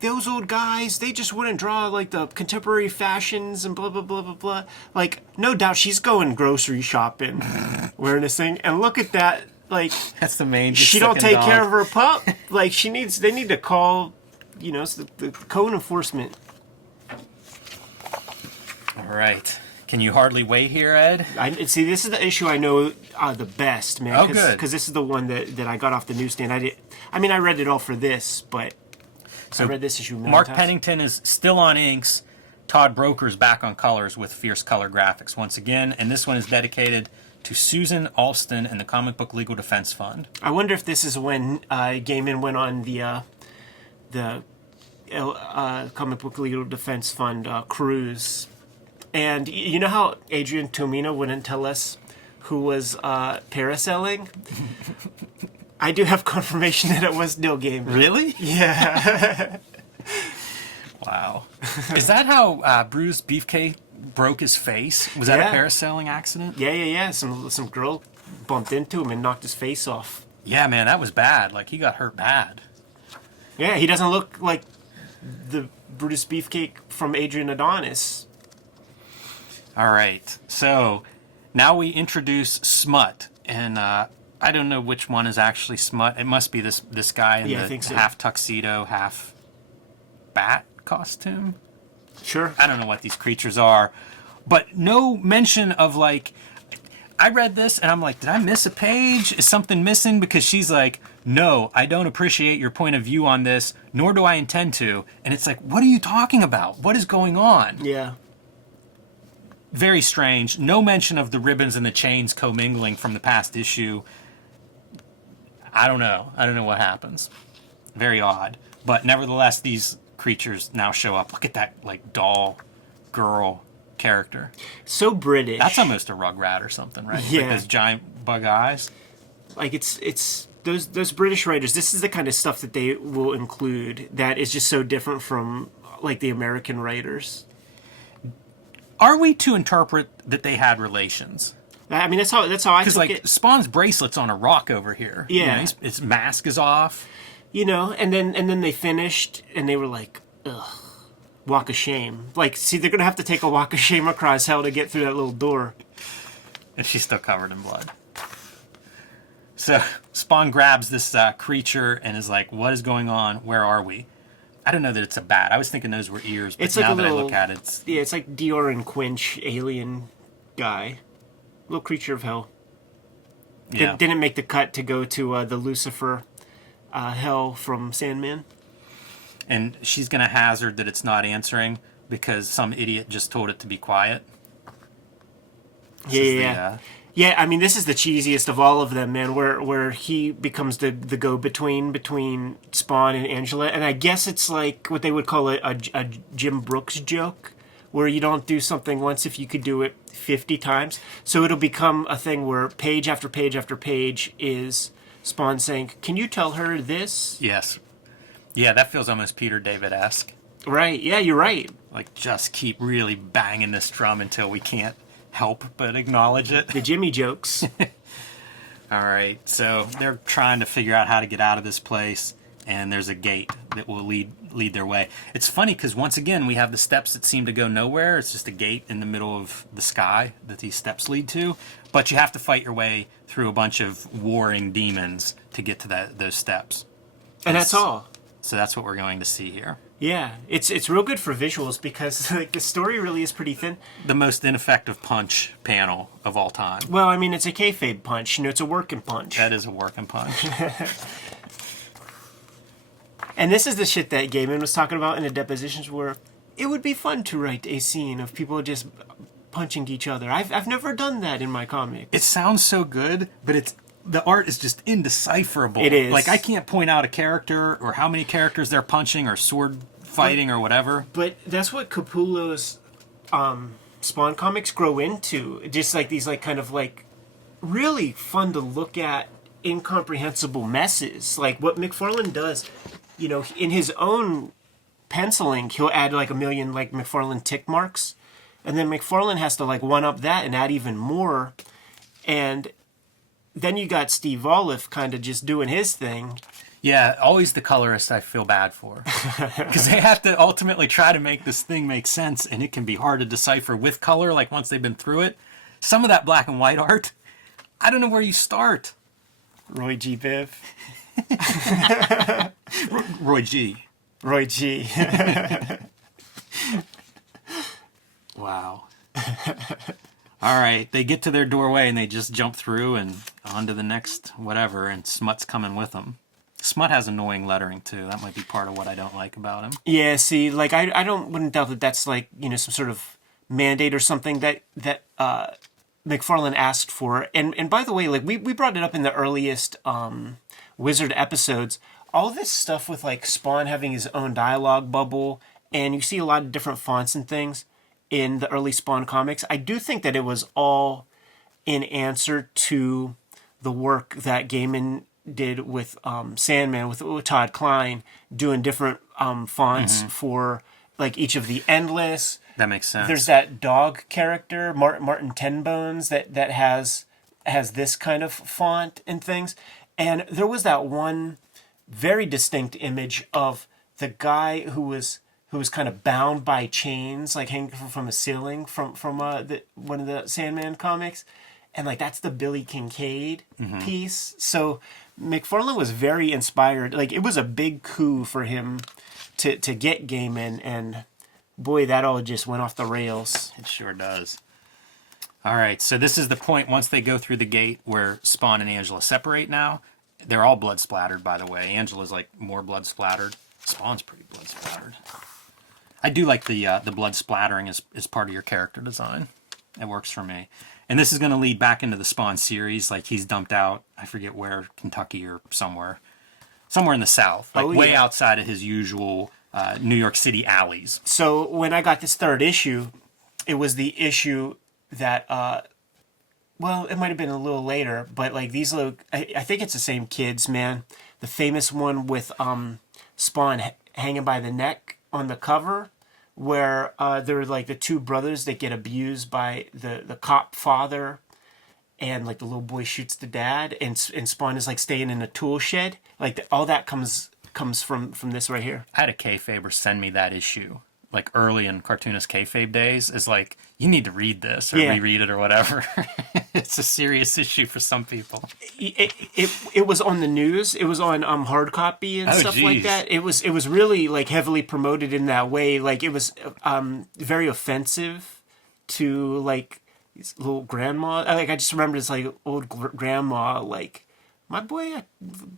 those old guys, they just wouldn't draw, like, the contemporary fashions and blah, blah, blah, blah, blah. Like, no doubt she's going grocery shopping wearing this thing. And look at that, like... That's the main... She don't take care of her pup. Like, they need to call, you know, the code enforcement. All right. Can you hardly wait here, Ed? See, this is the issue I know the best, man. Oh, good. Because this is the one that I got off the newsstand. I read it all for this, but I read this issue many Mark times. Pennington is still on inks. Todd Broker's back on colors with Fierce Color Graphics once again, and this one is dedicated to Susan Alston and the Comic Book Legal Defense Fund. I wonder if this is when Gaiman went on the Comic Book Legal Defense Fund cruise. And you know how Adrian Tomino wouldn't tell us who was parasailing? I do have confirmation that it was Neil Gaiman. Really? Yeah. Wow. Is that how Bruce Beefcake broke his face? Was that Yeah. a parasailing accident? Yeah. Some girl bumped into him and knocked his face off. Yeah, man, that was bad. Like, he got hurt bad. Yeah, he doesn't look like the Brutus Beefcake from Adrian Adonis. All right. So now we introduce Smut, and I don't know which one is actually Smut. It must be this guy in Yeah, I the think so. half tuxedo, half bat costume. Sure. I don't know what these creatures are, but no mention of, like, I read this and I'm like, did I miss a page? Is something missing? Because she's like, no, I don't appreciate your point of view on this, nor do I intend to. And it's like, what are you talking about? What is going on? Yeah. Very strange. No mention of the ribbons and the chains commingling from the past issue. I don't know. I don't know what happens. Very odd. But nevertheless, these creatures now show up. Look at that, like, doll girl character. So British. That's almost a Rugrat or something, right? Yeah. Like those giant bug eyes. Like it's those British writers. This is the kind of stuff that they will include that is just so different from like the American writers. Are we to interpret that they had relations? I mean, that's how I Because, took like, it. Spawn's bracelet's on a rock over here. Yeah. You know, his mask is off. You know, and then they finished, and they were like, ugh, walk of shame. Like, see, they're gonna have to take a walk of shame across hell to get through that little door. And she's still covered in blood. So Spawn grabs this creature and is like, what is going on? Where are we? I don't know that it's a bat. I was thinking those were ears, but It's like now a that little, I look at it, it's... Yeah, it's like Dior and Quinch alien guy, little creature of hell. Yeah. Didn't make the cut to go to the Lucifer hell from Sandman. And she's going to hazard that it's not answering because some idiot just told it to be quiet. This is the, Yeah, I mean, this is the cheesiest of all of them, man, where he becomes the go-between between Spawn and Angela. And I guess it's like what they would call a Jim Brooks joke, where you don't do something once if you could do it 50 times. So it'll become a thing where page after page after page is Spawn saying, can you tell her this? Yes. Yeah, that feels almost Peter David-esque. Right, yeah, you're right. Like, just keep really banging this drum until we can't help but acknowledge it. The Jimmy jokes. All right, so they're trying to figure out how to get out of this place, and there's a gate that will lead their way. It's funny because once again we have the steps that seem to go nowhere. It's just a gate in the middle of the sky that these steps lead to, but you have to fight your way through a bunch of warring demons to get to those steps. And that's all. So that's what we're going to see here. Yeah, it's real good for visuals because like the story really is pretty thin. The most ineffective punch panel of all time. Well, I mean, it's a kayfabe punch. You know, it's a working punch. That is a working punch. And this is the shit that Gaiman was talking about in the depositions where it would be fun to write a scene of people just punching each other. I've never done that in my comic. It sounds so good, but the art is just indecipherable. It is. Like, I can't point out a character or how many characters they're punching or sword fighting or whatever. But that's what Capullo's Spawn comics grow into. Just like these like kind of like really fun to look at incomprehensible messes. Like what McFarlane does, in his own penciling, he'll add like a million like McFarlane tick marks, and then McFarlane has to like one up that and add even more. And then you got Steve Olive kind of just doing his thing. Yeah, always the colorist I feel bad for. Because they have to ultimately try to make this thing make sense, and it can be hard to decipher with color, like once they've been through it. Some of that black and white art, I don't know where you start. Roy G. Biv. Roy G. Roy G. Wow. All right, they get to their doorway and they just jump through and on to the next whatever, and Smut's coming with them. Smut has annoying lettering too. That might be part of what I don't like about him. Yeah, see, like I wouldn't doubt that that's like some sort of mandate or something that McFarlane asked for. And by the way, like we brought it up in the earliest Wizard episodes. All this stuff with like Spawn having his own dialogue bubble, and you see a lot of different fonts and things in the early Spawn comics. I do think that it was all in answer to the work that Gaiman did with Sandman, with Todd Klein, doing different fonts for like each of the Endless. That makes sense. There's that dog character, Martin Tenbones, that has this kind of font and things. And there was that one very distinct image of the guy who was kind of bound by chains, like hanging from a ceiling from one of the Sandman comics. And like that's the Billy Kincaid piece. So McFarlane was very inspired. Like it was a big coup for him to get Gaiman, and boy, that all just went off the rails. It sure does. All right, so this is the point once they go through the gate where Spawn and Angela separate now. They're all blood splattered, by the way. Angela's like more blood splattered. Spawn's pretty blood splattered. I do like the blood splattering as part of your character design. It works for me. And this is going to lead back into the Spawn series. Like he's dumped out, I forget where, Kentucky or somewhere in the South, like way outside of his usual New York City alleys. So when I got this third issue, it was the issue that, well, it might have been a little later, but like these little, I think it's the same kids, man. The famous one with Spawn hanging by the neck on the cover, where they're like the two brothers that get abused by the cop father, and like the little boy shoots the dad, and Spawn is like staying in a tool shed. Like all that comes from this right here. I had a Kayfaber send me that issue, like early in Cartoonist Kayfabe days. Is like, you need to read this or reread it or whatever. It's a serious issue for some people. It was on the news. It was on hard copy and stuff like that. It was really like heavily promoted in that way. Like it was very offensive to like these little grandma. Like I just remember this like old grandma like, my boy, I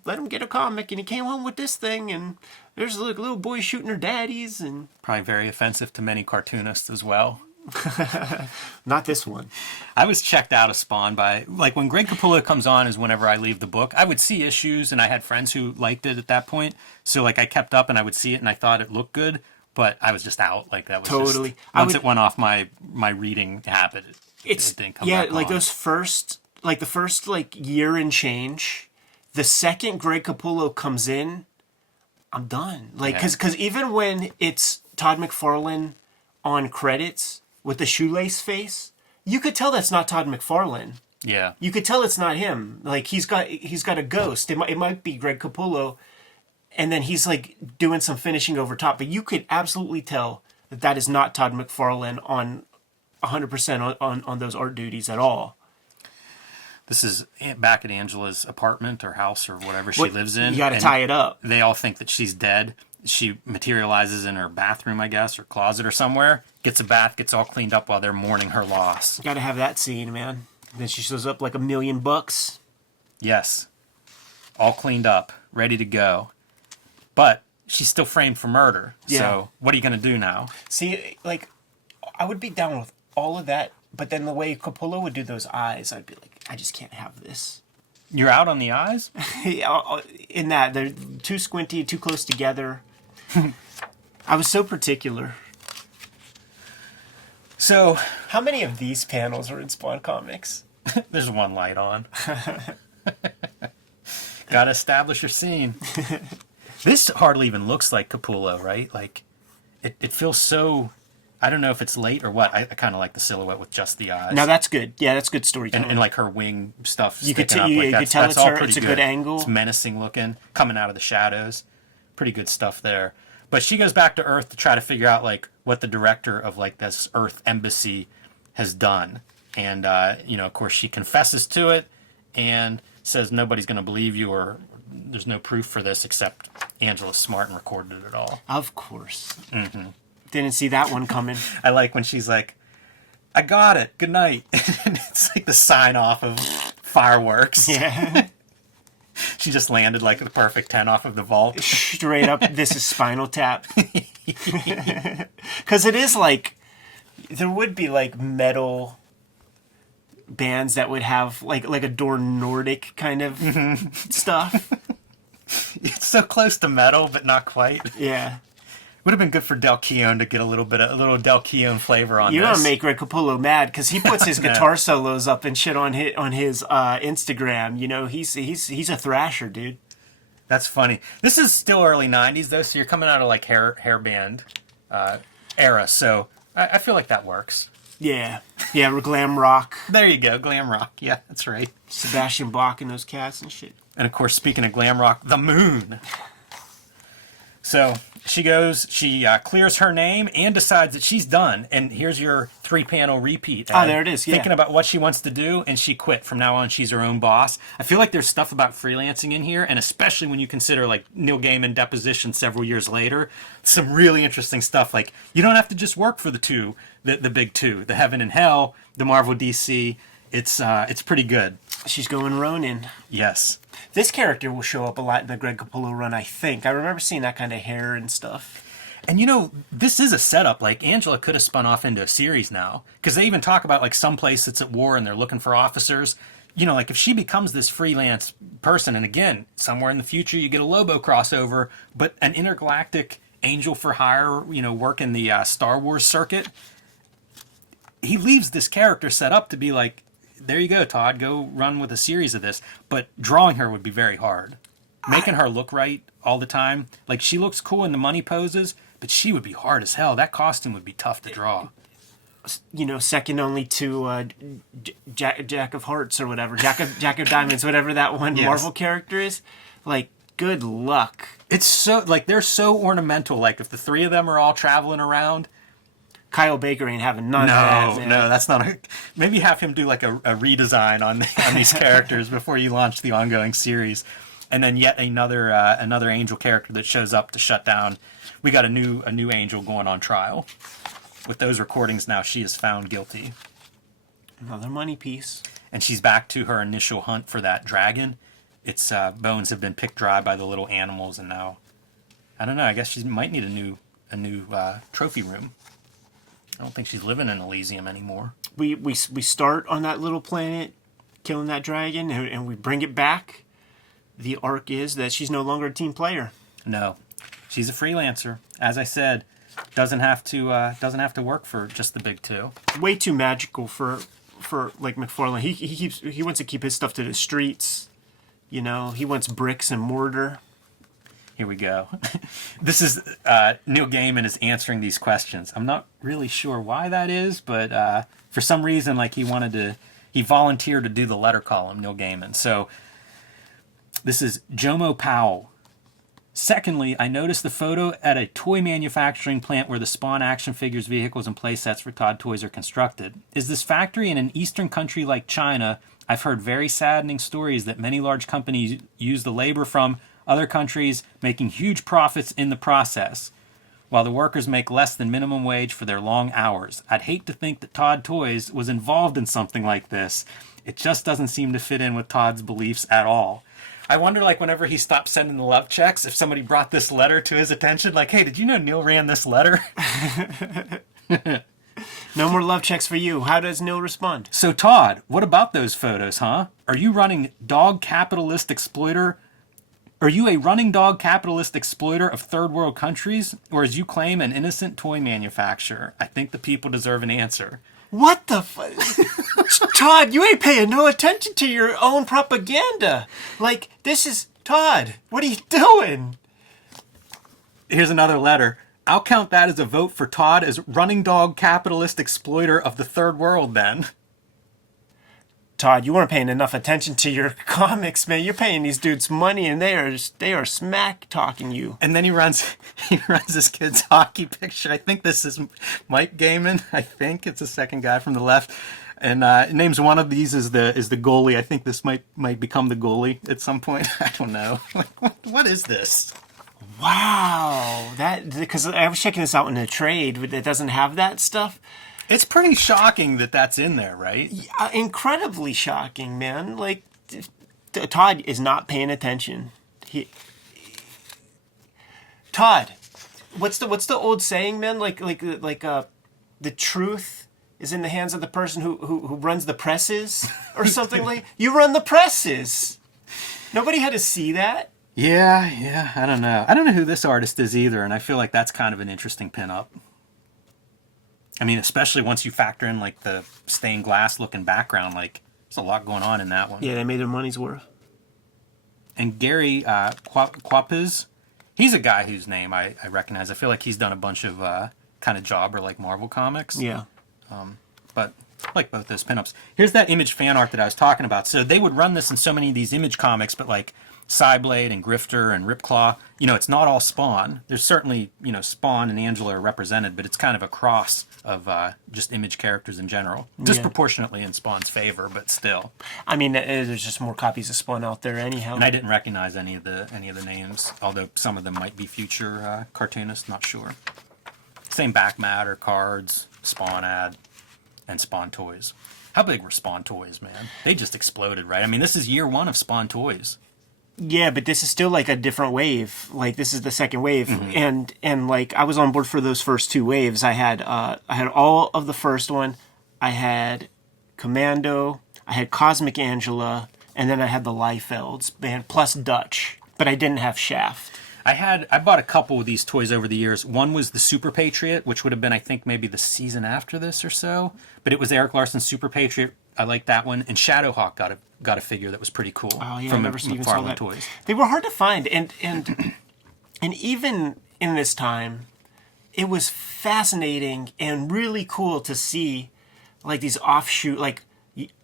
let him get a comic and he came home with this thing and there's like a little boy shooting her daddies, and probably very offensive to many cartoonists as well. Not this one. I was checked out of Spawn by, like, when Greg Capullo comes on is whenever I leave the book. I would see issues, and I had friends who liked it at that point. So, like, I kept up, and I would see it, and I thought it looked good, but I was just out. Like, that was totally. Just, once it went off my reading habit, it didn't come back like on. those first, like, the first, like, year and change, the second Greg Capullo comes in, I'm done. Like, because even when it's Todd McFarlane on credits with the shoelace face, you could tell that's not Todd McFarlane. Yeah. You could tell it's not him. Like, he's got a ghost. It might be Greg Capullo, and then he's, like, doing some finishing over top. But you could absolutely tell that is not Todd McFarlane on 100% on those art duties at all. This is back at Angela's apartment or house or whatever she lives in. You got to tie it up. They all think that she's dead. She materializes in her bathroom, I guess, or closet or somewhere. Gets a bath, gets all cleaned up while they're mourning her loss. Got to have that scene, man. Then she shows up like $1 million. Yes. All cleaned up, ready to go. But she's still framed for murder. Yeah. So what are you going to do now? See, like, I would be down with all of that. But then the way Capullo would do those eyes, I'd be like, I just can't have this. You're out on the eyes? In that, they're too squinty, too close together. I was so particular. So, how many of these panels are in Spawn comics? There's one light on. Gotta establish your scene. This hardly even looks like Capullo, right? Like, it feels so... I don't know if it's late or what. I kind of like the silhouette with just the eyes. No, that's good. Yeah, that's good storytelling. And like her wing stuff you could sticking up. you could tell it's her. It's a good angle. It's menacing looking, coming out of the shadows. Pretty good stuff there. But she goes back to Earth to try to figure out like what the director of like this Earth embassy has done. And, of course, she confesses to it and says nobody's going to believe you or there's no proof for this except Angela's smart and recorded it all. Of course. Didn't see that one coming. I like when she's like, I got it. Good night. And it's like the sign off of fireworks. Yeah. She just landed like the perfect 10 off of the vault. Straight up, this is Spinal Tap. Because it is like, there would be like metal bands that would have like a Door Nordic kind of stuff. It's so close to metal, but not quite. Yeah. Would have been good for Del Keown to get a little Del Keown flavor on You're this. gonna make Greg Capullo mad because he puts his guitar solos up and shit on his Instagram. You know, he's a thrasher, dude. That's funny. This is still early '90s though, so you're coming out of like hair band era. So I feel like that works. Yeah, glam rock. There you go, glam rock. Yeah, that's right. Sebastian Bach and those cats and shit. And of course, speaking of glam rock, the moon. So she goes, she clears her name and decides that she's done. And here's your 3-panel repeat. Oh, there it is, yeah. Thinking about what she wants to do, and she quit. From now on, she's her own boss. I feel like there's stuff about freelancing in here, and especially when you consider like Neil Gaiman deposition several years later, some really interesting stuff. Like, you don't have to just work for the big two, the Heaven and Hell, the Marvel DC. It's pretty good. She's going Ronin. Yes. This character will show up a lot in the Greg Capullo run, I think. I remember seeing that kind of hair and stuff. And this is a setup. Like, Angela could have spun off into a series now. Because they even talk about, like, some place that's at war and they're looking for officers. Like, if she becomes this freelance person, and again, somewhere in the future you get a Lobo crossover, but an intergalactic Angel for Hire, work in the Star Wars circuit, he leaves this character set up to be like, there you go, Todd, go run with a series of this. But drawing her would be very hard. Making her look right all the time. Like, she looks cool in the money poses, but she would be hard as hell. That costume would be tough to draw. Second only to Jack of Hearts or whatever. Jack of Diamonds, whatever that one Marvel character is. Like, good luck. It's so, like, they're so ornamental. Like, if the three of them are all traveling around... Kyle Baker ain't having none of that, man. No, that's not maybe have him do like a redesign on these characters before you launch the ongoing series. And then yet another Angel character that shows up to shut down. We got a new Angel going on trial. With those recordings now, she is found guilty. Another money piece. And she's back to her initial hunt for that dragon. Its bones have been picked dry by the little animals, and now, I don't know, I guess she might need a new trophy room. I don't think she's living in Elysium anymore. We start on that little planet, killing that dragon, and we bring it back. The arc is that she's no longer a team player. No, she's a freelancer. As I said, doesn't have to work for just the big two. Way too magical for like McFarlane. He wants to keep his stuff to the streets. He wants bricks and mortar. Here we go. This is Neil Gaiman is answering these questions. I'm not really sure why that is, but for some reason, like he volunteered to do the letter column, Neil Gaiman. So this is Jomo Powell. Secondly, I noticed the photo at a toy manufacturing plant where the Spawn action figures, vehicles, and play sets for Todd Toys are constructed. Is this factory in an eastern country like China? I've heard very saddening stories that many large companies use the labor from other countries, making huge profits in the process, while the workers make less than minimum wage for their long hours. I'd hate to think that Todd Toys was involved in something like this. It just doesn't seem to fit in with Todd's beliefs at all. I wonder, like, whenever he stopped sending the love checks, if somebody brought this letter to his attention, like, hey, did you know Neil ran this letter? No more love checks for you. How does Neil respond? So, Todd, what about those photos, huh? Are you a running dog capitalist exploiter of third world countries? Or, as you claim, an innocent toy manufacturer? I think the people deserve an answer. What the Todd, you ain't paying no attention to your own propaganda. Like, this is Todd, what are you doing? Here's another letter. I'll count that as a vote for Todd as running dog capitalist exploiter of the third world then. Todd, you weren't paying enough attention to your comics, man. You're paying these dudes money, and they are smack talking you. And then he runs this kid's hockey picture. I think this is Mike Gaiman. I think it's the second guy from the left, and names one of these is the goalie. I think this might become the goalie at some point. I don't know. What is this? Wow, because I was checking this out in a trade that doesn't have that stuff. It's pretty shocking that that's in there, right? Incredibly shocking, man. Like, Todd is not paying attention. Todd, what's the old saying, man? Like the truth is in the hands of the person who runs the presses, or something like. You run the presses. Nobody had to see that. Yeah. I don't know. I don't know who this artist is either, and I feel like that's kind of an interesting pinup. I mean, especially once you factor in like the stained glass looking background, like there's a lot going on in that one. Yeah, they made their money's worth. And Gary Quapis, he's a guy whose name I recognize. I feel like he's done a bunch of kind of jobber like Marvel comics. Yeah. But I like both those pinups. Here's that Image fan art that I was talking about. So they would run this in so many of these Image comics, but like Cyblade and Grifter and Ripclaw, it's not all Spawn. There's certainly, Spawn and Angela are represented, but it's kind of a cross of just Image characters in general. Disproportionately in Spawn's favor, but still. I mean, there's just more copies of Spawn out there anyhow. And I didn't recognize any of the names, although some of them might be future cartoonists, not sure. Same back matter, cards, Spawn ad, and Spawn toys. How big were Spawn toys, man? They just exploded, right? I mean, this is year one of Spawn toys. Yeah, but this is still like a different wave. Like this is the second wave, and like I was on board for those first two waves. I had all of the first one. I had Commando. I had Cosmic Angela, and then I had the Liefelds band plus Dutch. But I didn't have Shaft. I bought a couple of these toys over the years. One was the Super Patriot, which would have been I think maybe the season after this or so. But it was Eric Larson's Super Patriot. I liked that one. And Shadowhawk got a figure that was pretty cool. Oh yeah, from I never even saw that. Toys. They were hard to find, and even in this time, it was fascinating and really cool to see like these offshoot, like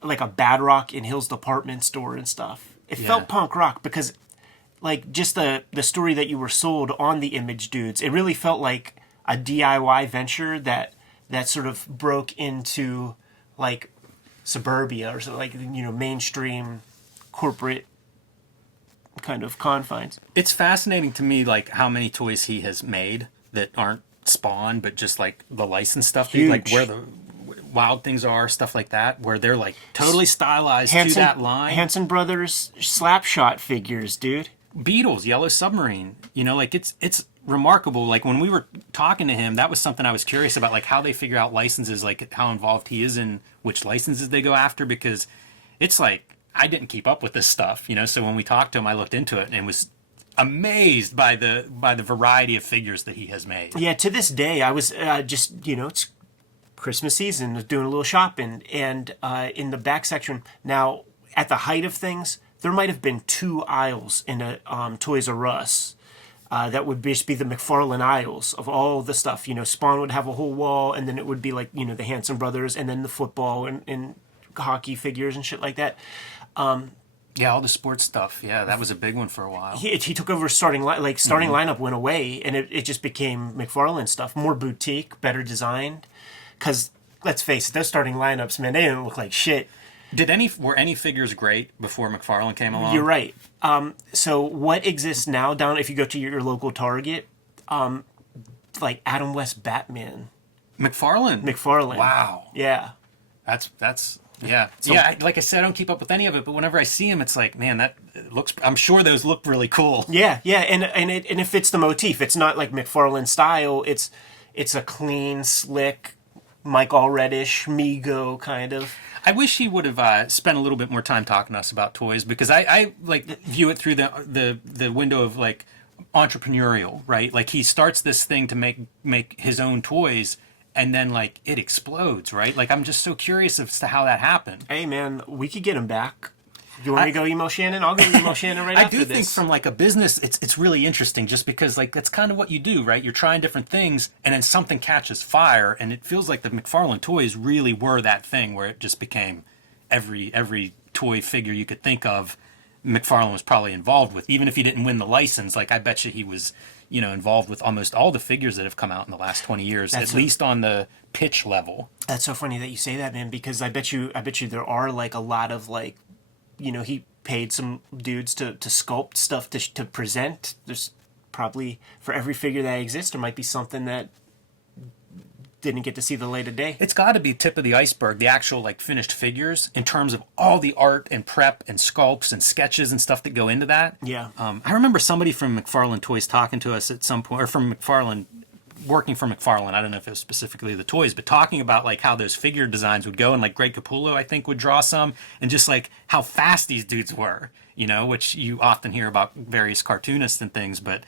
a Bad Rock in Hill's department store and stuff. It felt punk rock because like just the story that you were sold on the Image dudes. It really felt like a DIY venture that sort of broke into like suburbia or something, like mainstream corporate kind of confines. It's fascinating to me like how many toys he has made that aren't Spawn but just like the licensed stuff. Huge. Like where the Wild Things are, stuff like that, where they're like totally stylized to that line. Hanson Brothers Slapshot figures, dude. Beatles, Yellow Submarine, like it's remarkable. Like when we were talking to him, that was something I was curious about, like how they figure out licenses, like how involved he is in which licenses they go after, because it's like I didn't keep up with this stuff, so when we talked to him I looked into it and was amazed by the variety of figures that he has made. Yeah, to this day I was just it's Christmas season, was doing a little shopping, and in the back section now, at the height of things, there might have been 2 aisles in a Toys R Us. That would just be the McFarlane aisles of all the stuff. Spawn would have a whole wall, and then it would be like, the Hanson Brothers, and then the football and hockey figures and shit like that. Yeah, all the sports stuff. Yeah, that was a big one for a while. He took over starting lineup went away, and it just became McFarlane stuff. More boutique, better designed. Because, let's face it, those starting lineups, man, they didn't look like shit. Were any figures great before McFarlane came along? You're right. So what exists now down, if you go to your local Target, like Adam West Batman. McFarlane. Wow. Yeah. That's yeah. So, like I said, I don't keep up with any of it, but whenever I see him, it's like, man, that looks. I'm sure those look really cool. Yeah, and it fits the motif. It's not like McFarlane style. It's a clean, slick, Mike Allred-ish, Mego kind of. I wish he would have spent a little bit more time talking to us about toys, because I like view it through the window of like entrepreneurial, right? Like he starts this thing to make his own toys, and then like it explodes, right? Like I'm just so curious as to how that happened. Hey man, we could get him back. You want me to go emo Shannon? I'll go emo Shannon right after this. I do think from like a business, it's really interesting just because like that's kind of what you do, right? You're trying different things and then something catches fire, and it feels like the McFarlane toys really were that thing where it just became every toy figure you could think of, McFarlane was probably involved with. Even if he didn't win the license, like I bet you he was, involved with almost all the figures that have come out in the last 20 years, at least on the pitch level. That's so funny that you say that, man, because I bet you there are like a lot of like, he paid some dudes to sculpt stuff to present. There's probably for every figure that exists, there might be something that didn't get to see the light of day. It's got to be tip of the iceberg, the actual like finished figures in terms of all the art and prep and sculpts and sketches and stuff that go into that. Yeah. I remember somebody from McFarlane Toys talking to us at some point, or from McFarlane, working for McFarlane. I don't know if it was specifically the toys, but talking about like how those figure designs would go, and like Greg Capullo, I think, would draw some, and just like how fast these dudes were, which you often hear about various cartoonists and things, but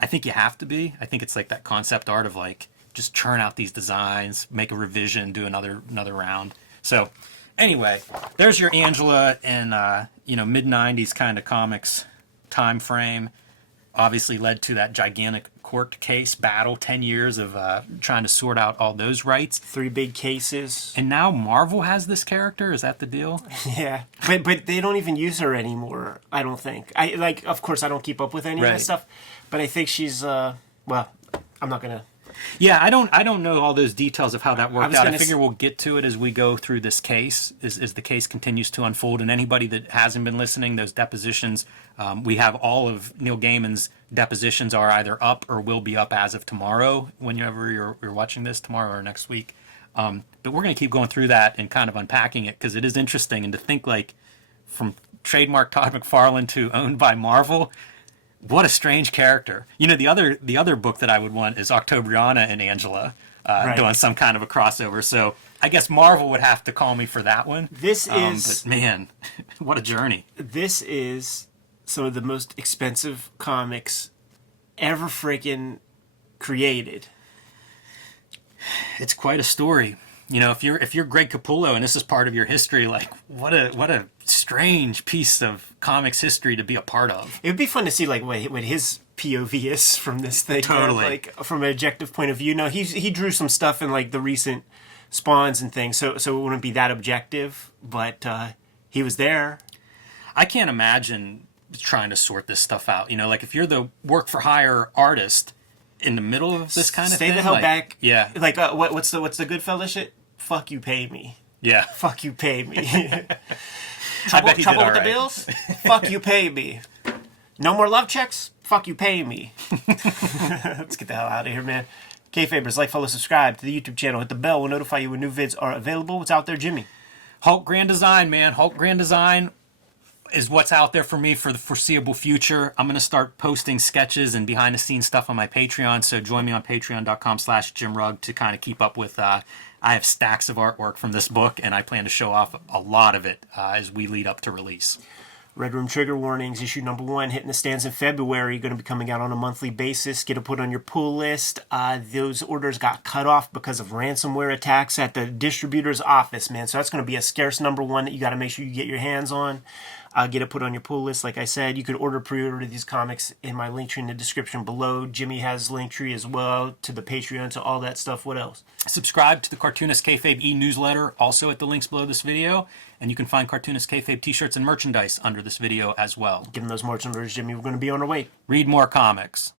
I think you have to be. I think it's like that concept art of like, just churn out these designs, make a revision, do another round. So anyway, there's your Angela and mid 90s kind of comics time frame. Obviously led to that gigantic court case battle, 10 years of trying to sort out all those rights. 3 big cases. And now Marvel has this character, is that the deal? Yeah. But they don't even use her anymore, I don't think. Of course I don't keep up with any of that stuff, but I think she's I'm not going to. Yeah, I don't know all those details of how that worked out. I figure we'll get to it as we go through this case, as the case continues to unfold. And anybody that hasn't been listening, those depositions, we have all of Neil Gaiman's depositions are either up or will be up as of tomorrow, whenever you're watching this, tomorrow or next week. But we're going to keep going through that and kind of unpacking it, because it is interesting. And to think like from trademark Todd McFarlane to owned by Marvel, what a strange character. The other book that I would want is Octobriana and Angela doing some kind of a crossover. So I guess Marvel would have to call me for that one. But man, what a journey. This is some of the most expensive comics ever freaking created. It's quite a story. If you're Greg Capullo and this is part of your history, like what a strange piece of comics history to be a part of. It would be fun to see like what his POV is from this thing. Totally. Like from an objective point of view. No, he drew some stuff in like the recent Spawns and things, so it wouldn't be that objective, but he was there. I can't imagine trying to sort this stuff out. Like if you're the work for hire artist in the middle of this kind of thing. Stay the hell back. Yeah. Like what's the Goodfella shit? Fuck you, pay me. Yeah. Fuck you, pay me. Trouble with the bills? Fuck you, pay me. No more love checks? Fuck you, pay me. Let's get the hell out of here, man. Kayfabers, like, follow, subscribe to the YouTube channel. Hit the bell. We'll notify you when new vids are available. What's out there, Jimmy? Hulk Grand Design, man. Hulk Grand Design is what's out there for me for the foreseeable future. I'm going to start posting sketches and behind-the-scenes stuff on my Patreon, so join me on patreon.com/JimRugg to kind of keep up with... I have stacks of artwork from this book, and I plan to show off a lot of it as we lead up to release. Red Room Trigger Warnings, issue number 1, hitting the stands in February. Going to be coming out on a monthly basis. Get it put on your pull list. Those orders got cut off because of ransomware attacks at the distributor's office, man. So that's going to be a scarce number 1 that you got to make sure you get your hands on. Get it put on your pull list. Like I said, you could pre-order these comics in my link tree in the description below. Jimmy has link tree as well to the Patreon, to all that stuff. What else? Subscribe to the Cartoonist Kayfabe e-newsletter, also at the links below this video. And you can find Cartoonist Kayfabe t-shirts and merchandise under this video as well. Give them those merch numbers, Jimmy. We're going to be on our way. Read more comics.